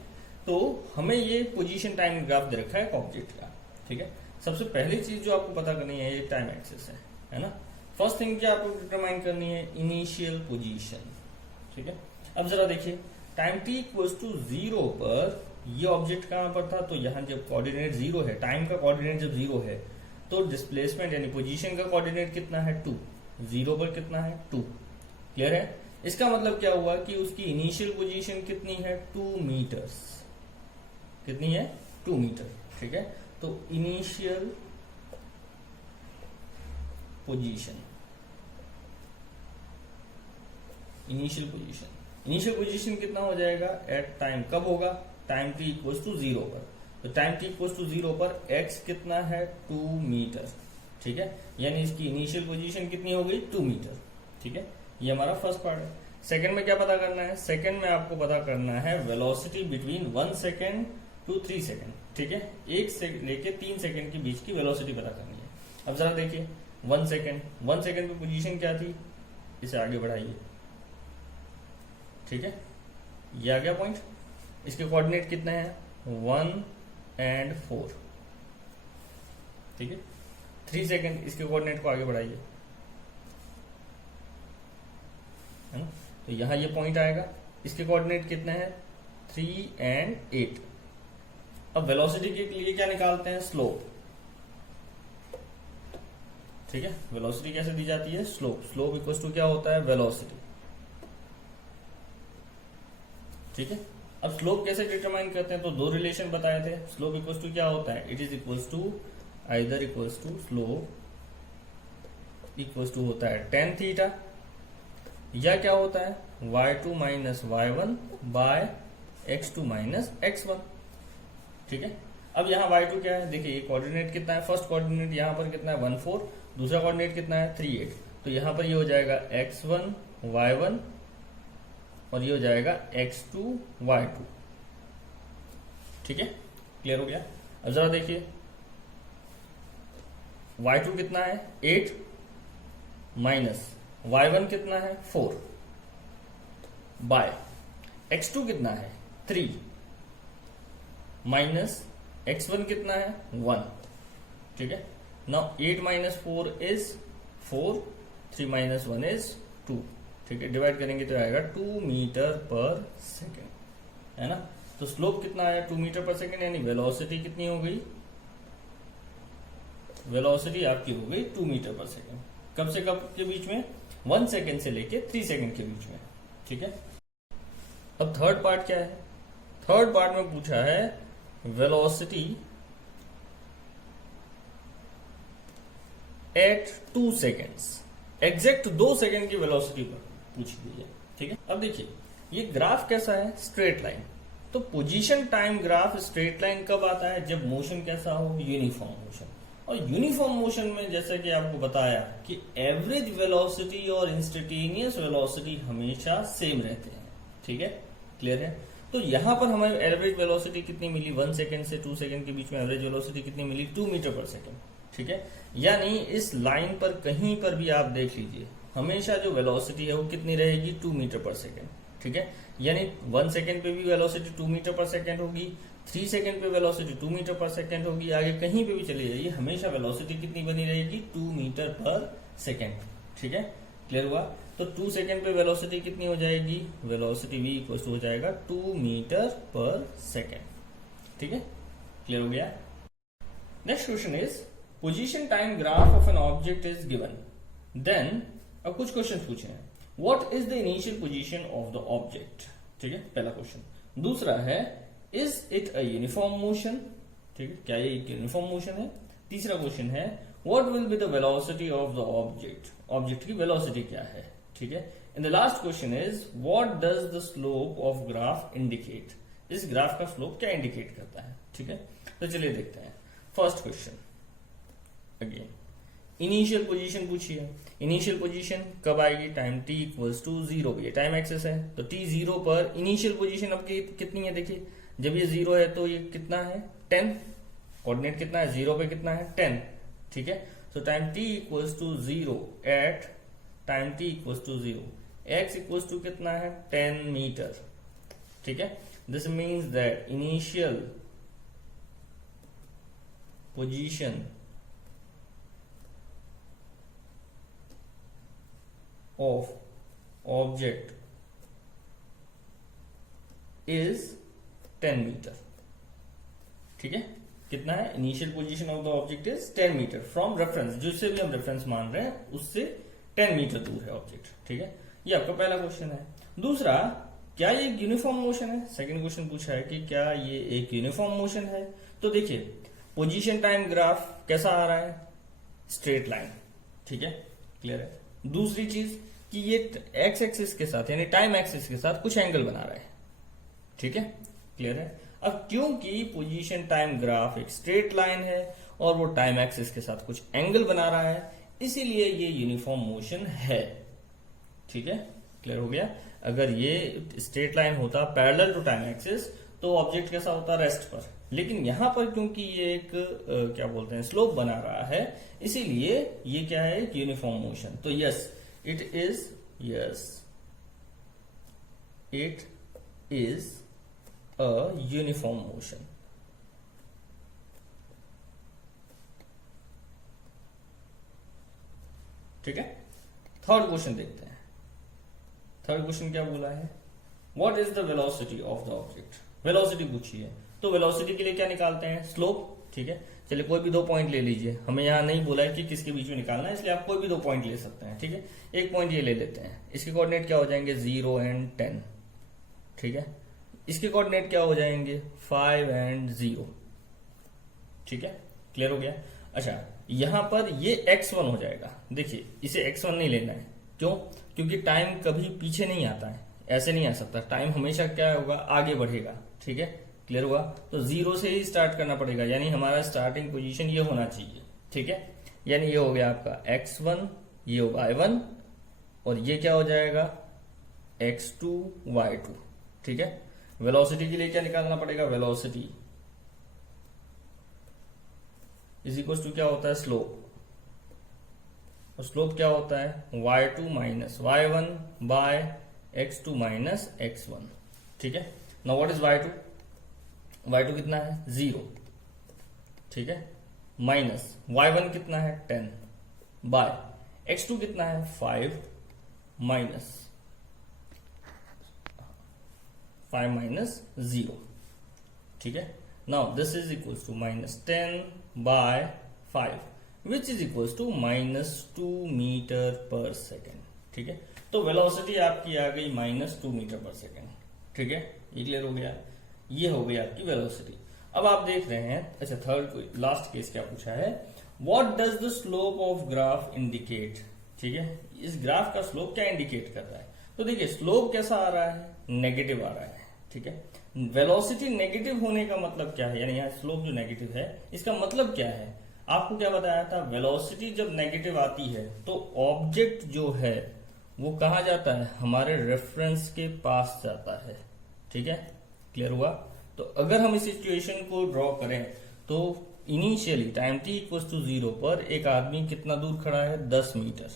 तो हमें ये पोजीशन टाइम ग्राफ दे रखा है एक ऑब्जेक्ट का, ठीक है। सबसे पहली चीज जो आपको पता करनी है ये टाइम एक्सिस है ना। फर्स्ट थिंग क्या आपको डिटरमाइन करनी है, इनिशियल पोजीशन, ठीक है। अब जरा देखिए, टाइम t इक्वल्स टू 0 पर ये ऑब्जेक्ट कहां पर था, तो यहां जब कोऑर्डिनेट 0 है, टाइम का कोऑर्डिनेट जब 0 है तो डिस्प्लेसमेंट यानी पोजीशन का कोऑर्डिनेट कितना है 2, 0 पर कितना है 2, क्लियर है। इसका मतलब क्या हुआ कि उसकी इनिशियल पोजीशन कितनी है 2 मीटर्स, कितनी है 2 मीटर, ठीक है। तो इनिशियल पोजीशन, इनिशियल पोजीशन कितना हो जाएगा एट टाइम, कब होगा, टाइम t इक्वल्स टू 0 पर। तो टाइम t इक्वल्स टू 0 पर x कितना है 2 मीटर, ठीक है। यानी इसकी इनिशियल पोजीशन कितनी हो गई 2 मीटर, ठीक है। ये हमारा फर्स्ट पार्ट है। सेकंड में क्या पता करना है, सेकंड में आपको पता करना है velocity between 1 second to 3 second, ठीक है। 1 से लेके 3 सेकेंड के बीच की वेलोसिटी पता करनी है। अब जरा देखिए 1 सेकेंड पे पोजीशन क्या थी, इसे आगे बढ़ाइए, ठीक है, ये आ गया पॉइंट। इसके कोऑर्डिनेट कितने हैं 1 और 4, ठीक है। 3 सेकेंड, इसके कोऑर्डिनेट को आगे बढ़ाइए, है ना। तो यहां ये पॉइंट आएगा, इसके कोऑर्डिनेट कितने हैं 3 और 8। अब वेलोसिटी के लिए क्या निकालते हैं, स्लोप, ठीक है। वेलोसिटी कैसे दी जाती है, स्लोप इक्वल टू क्या होता है वेलोसिटी, ठीक है। अब स्लोप कैसे डिटरमाइन करते हैं, तो दो रिलेशन बताए थे। स्लोप इक्वल टू क्या होता है, it is equals to either equals to slope equals to होता है टेन थीटा, या क्या होता है y2 minus y1 bye x2 minus x1, ठीक है। अब यहाँ y2 क्या है, देखिए ये कोऑर्डिनेट कितना है, फर्स्ट कोऑर्डिनेट यहाँ पर कितना है 1 4, दूसरा कोऑर्डिनेट कितना है 3 8। तो यहाँ पर ये हो जाएगा x1 y1 और ये हो जाएगा x2 y2, ठीक है, क्लियर हो गया। अब जरा देखिए y2 कितना है 8 माइनस y1 कितना है 4 बाय x2 कितना है 3, माइनस x1 कितना है 1, ठीक है। Now 8 minus 4 is 4, 3 minus 1 is 2, ठीक है। डिवाइड करेंगे तो आएगा 2 मीटर पर सेकेंड, है ना। तो स्लोप कितना आया 2 मीटर पर सेकेंड, यानी वेलोसिटी कितनी हो गई, वेलोसिटी आपकी हो गई 2 मीटर पर सेकेंड। कब से कब के बीच में, 1 सेकेंड से लेके 3 सेकेंड के बीच में, ठीक है। अब थर्ड पार्ट क्या है, थर्ड पार्ट में पूछा है velocity at 2 seconds, exact 2 second की वेलोसिटी पर पूछ गई है, ठीक है। अब देखिए ये ग्राफ कैसा है, स्ट्रेट लाइन। तो position time graph straight line कब आता है, जब मोशन कैसा हो, यूनिफॉर्म मोशन। और यूनिफॉर्म मोशन में जैसा कि आपको बताया कि एवरेज वेलोसिटी और इंस्टेंटेनियस वेलोसिटी हमेशा सेम रहते हैं, ठीक है, क्लियर है। तो यहां पर हमें एवरेज वेलोसिटी कितनी मिली, 1 सेकेंड से 2 सेकेंड के बीच में एवरेज वेलोसिटी कितनी मिली, 2 मीटर पर सेकेंड, ठीक है। यानी इस लाइन पर कहीं पर भी आप देख लीजिए, हमेशा जो वेलोसिटी है वो कितनी रहेगी, 2 मीटर पर सेकेंड, ठीक है। यानी 1 सेकेंड पे भी वेलोसिटी 2 मीटर पर सेकेंड होगी, 3 सेकेंड पे वेलोसिटी 2 मीटर पर सेकेंड होगी, आगे कहीं पे भी चली जाइए हमेशा वेलोसिटी कितनी बनी रहेगी, 2 मीटर पर सेकेंड, ठीक है, क्लियर हुआ। तो 2 सेकेंड पे वेलोसिटी कितनी हो जाएगी, वेलोसिटी v इक्वल टू हो जाएगा 2 मीटर पर सेकेंड, ठीक है, क्लियर हो गया। Next question is position time graph of an object is given, then अब कुछ क्वेश्चन पूछे हैं, what is the initial position of the object, ठीक है, पहला क्वेश्चन। दूसरा है is it a uniform motion, ठीक है, क्या ये एक यूनिफॉर्म मोशन है। तीसरा क्वेश्चन है what will be the velocity of the object, object की वेलोसिटी क्या है, ठीक है। And the last question is what does the slope of graph indicate, इस ग्राफ का स्लोप क्या इंडिकेट करता है, ठीक है। तो चलिए देखते हैं first question. Again initial position पूछी है, इनिशियल पोजीशन कब आएगी, टाइम t इक्वल्स टू 0, ये टाइम एक्सेस है, तो t 0 पर इनिशियल पोजीशन अब कितनी है, देखिए जब ये 0 है तो ये कितना है 10, कोऑर्डिनेट कितना है 0 पे कितना है 10, ठीक है। तो time t equals to 0 at time t equals to 0, x equals to कितना है 10 मीटर, ठीक है। This means that initial position of object is 10 metre, ठीक है। कितना है, initial position of the object is 10 metre from reference, जिससे भी हम रेफरेंस मान रहे हैं उससे 10 मीटर दूर है ऑब्जेक्ट, ठीक है। ये आपका पहला क्वेश्चन है। दूसरा, क्या ये एक यूनिफॉर्म मोशन है, सेकंड क्वेश्चन पूछा है कि क्या ये एक यूनिफॉर्म मोशन है। तो देखिए पोजीशन टाइम ग्राफ कैसा आ रहा है, स्ट्रेट लाइन, ठीक है, क्लियर है। दूसरी चीज कि ये एक्स एक्सिस के साथ यानी टाइम एक्सिस के साथ कुछ एंगल बना रहा है, ठीक है, क्लियर है। अब क्योंकि पोजीशन टाइम ग्राफ एक स्ट्रेट लाइन है और वो टाइम एक्सिस के साथ कुछ एंगल बना रहा है, इसीलिए ये यूनिफॉर्म मोशन है, ठीक है, क्लियर हो गया। अगर ये स्ट्रेट लाइन होता पैरेलल टू टाइम एक्सिस तो ऑब्जेक्ट कैसा होता, रेस्ट पर, लेकिन यहां पर क्योंकि ये एक क्या बोलते हैं स्लोप बना रहा है, इसीलिए ये क्या है, एक यूनिफॉर्म मोशन। तो yes it is a uniform motion, ठीक है। थर्ड क्वेश्चन देखते हैं। थर्ड क्वेश्चन क्या बोला है, what is the velocity of the object, velocity पूछी है। तो वेलोसिटी के लिए क्या निकालते हैं, स्लोप, ठीक है। चलिए कोई भी 2 पॉइंट ले लीजिए, हमें यहाँ नहीं बोला है कि किसके बीच में निकालना है, इसलिए आप कोई भी 2 पॉइंट ले सकते हैं, ठीक है। एक पॉइंट ये ले लेते हैं, इसके कोऑर्डिनेट क्या हो जाएंगे 0 एंड 10, ठीक है। इसके कोऑर्डिनेट क्या हो जाएंगे 5 एंड 0, ठीक है, क्लियर हो गया। अच्छा यहां पर ये x1 हो जाएगा, देखिए इसे x1 नहीं लेना है, क्यों, क्योंकि टाइम कभी पीछे नहीं आता है, ऐसे नहीं आ सकता, टाइम हमेशा क्या होगा, आगे बढ़ेगा, ठीक है, क्लियर हुआ। तो 0 से ही स्टार्ट करना पड़ेगा, यानी हमारा स्टार्टिंग पोजीशन ये होना चाहिए, ठीक है। यानी ये हो गया आपका x1, ये होगा y1 और ये क्या हो जाएगा x2 y2, ठीक है। वेलोसिटी के लिए क्या निकालना पड़ेगा, वेलोसिटी इज इक्वल टू क्या होता है, स्लोप, और स्लोप क्या होता है y2 minus y1 bye x2 minus x1, ठीक है। Now what is y2, y2 कितना है 0, ठीक है, माइनस y1 कितना है 10 बाय x2 कितना है 5 माइनस 0, ठीक है। Now this is equals to minus 10 by 5 which is equals to -2 metre per second, ठीक है। तो वेलोसिटी आपकी आ गई -2 मीटर पर सेकेंड, ठीक है, ये क्लियर हो गया। ये हो गई आपकी वेलोसिटी। अब आप देख रहे हैं, अच्छा थर्ड लास्ट केस क्या पूछा है, what does the slope of graph indicate, ठीक है, इस ग्राफ का स्लोप क्या इंडिकेट कर रहा है। तो देखिए स्लोप कैसा आ रहा है, नेगेटिव आ रहा है, ठीक है। वेलोसिटी नेगेटिव होने का मतलब क्या है, यानी यहाँ स्लोप जो नेगेटिव है इसका मतलब क्या है, आपको क्या बताया था, वेलोसिटी जब नेगेटिव आती है तो ऑब्जेक्ट जो है वो कहा जाता है, हमारे रेफरेंस के पास जाता है, ठीक है, क्लियर हुआ। तो अगर हम इस सिचुएशन को ड्रॉ करें तो initially time t equals to 0 पर एक आदमी कितना दूर खड़ा है 10 मीटर,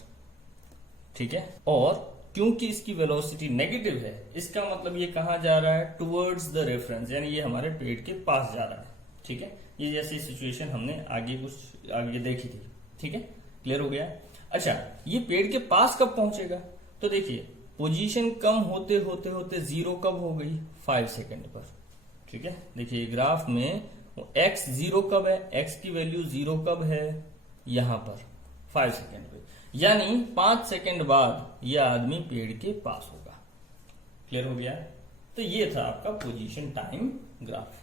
ठीक है, और क्योंकि इसकी वेलोसिटी नेगेटिव है इसका मतलब ये कहां जा रहा है, टुवर्ड्स द रेफरेंस, यानी ये हमारे पेड़ के पास जा रहा है, ठीक है। ये जैसी सिचुएशन हमने आगे देखी थी, ठीक है, क्लियर हो गया। अच्छा ये पेड़ के पास कब पहुंचेगा, तो देखिए पोजीशन कम होते होते होते 0 कब हो गई 5 सेकेंड पर, ठीक है। देखिए ग्राफ में x 0 कब है, x की वैल्यू 0 कब है, यहां पर 5 सेकेंड पे, यानी 5 सेकेंड बाद यह आदमी पेड़ के पास होगा, क्लियर हो गया। तो ये था आपका पोजीशन टाइम ग्राफ।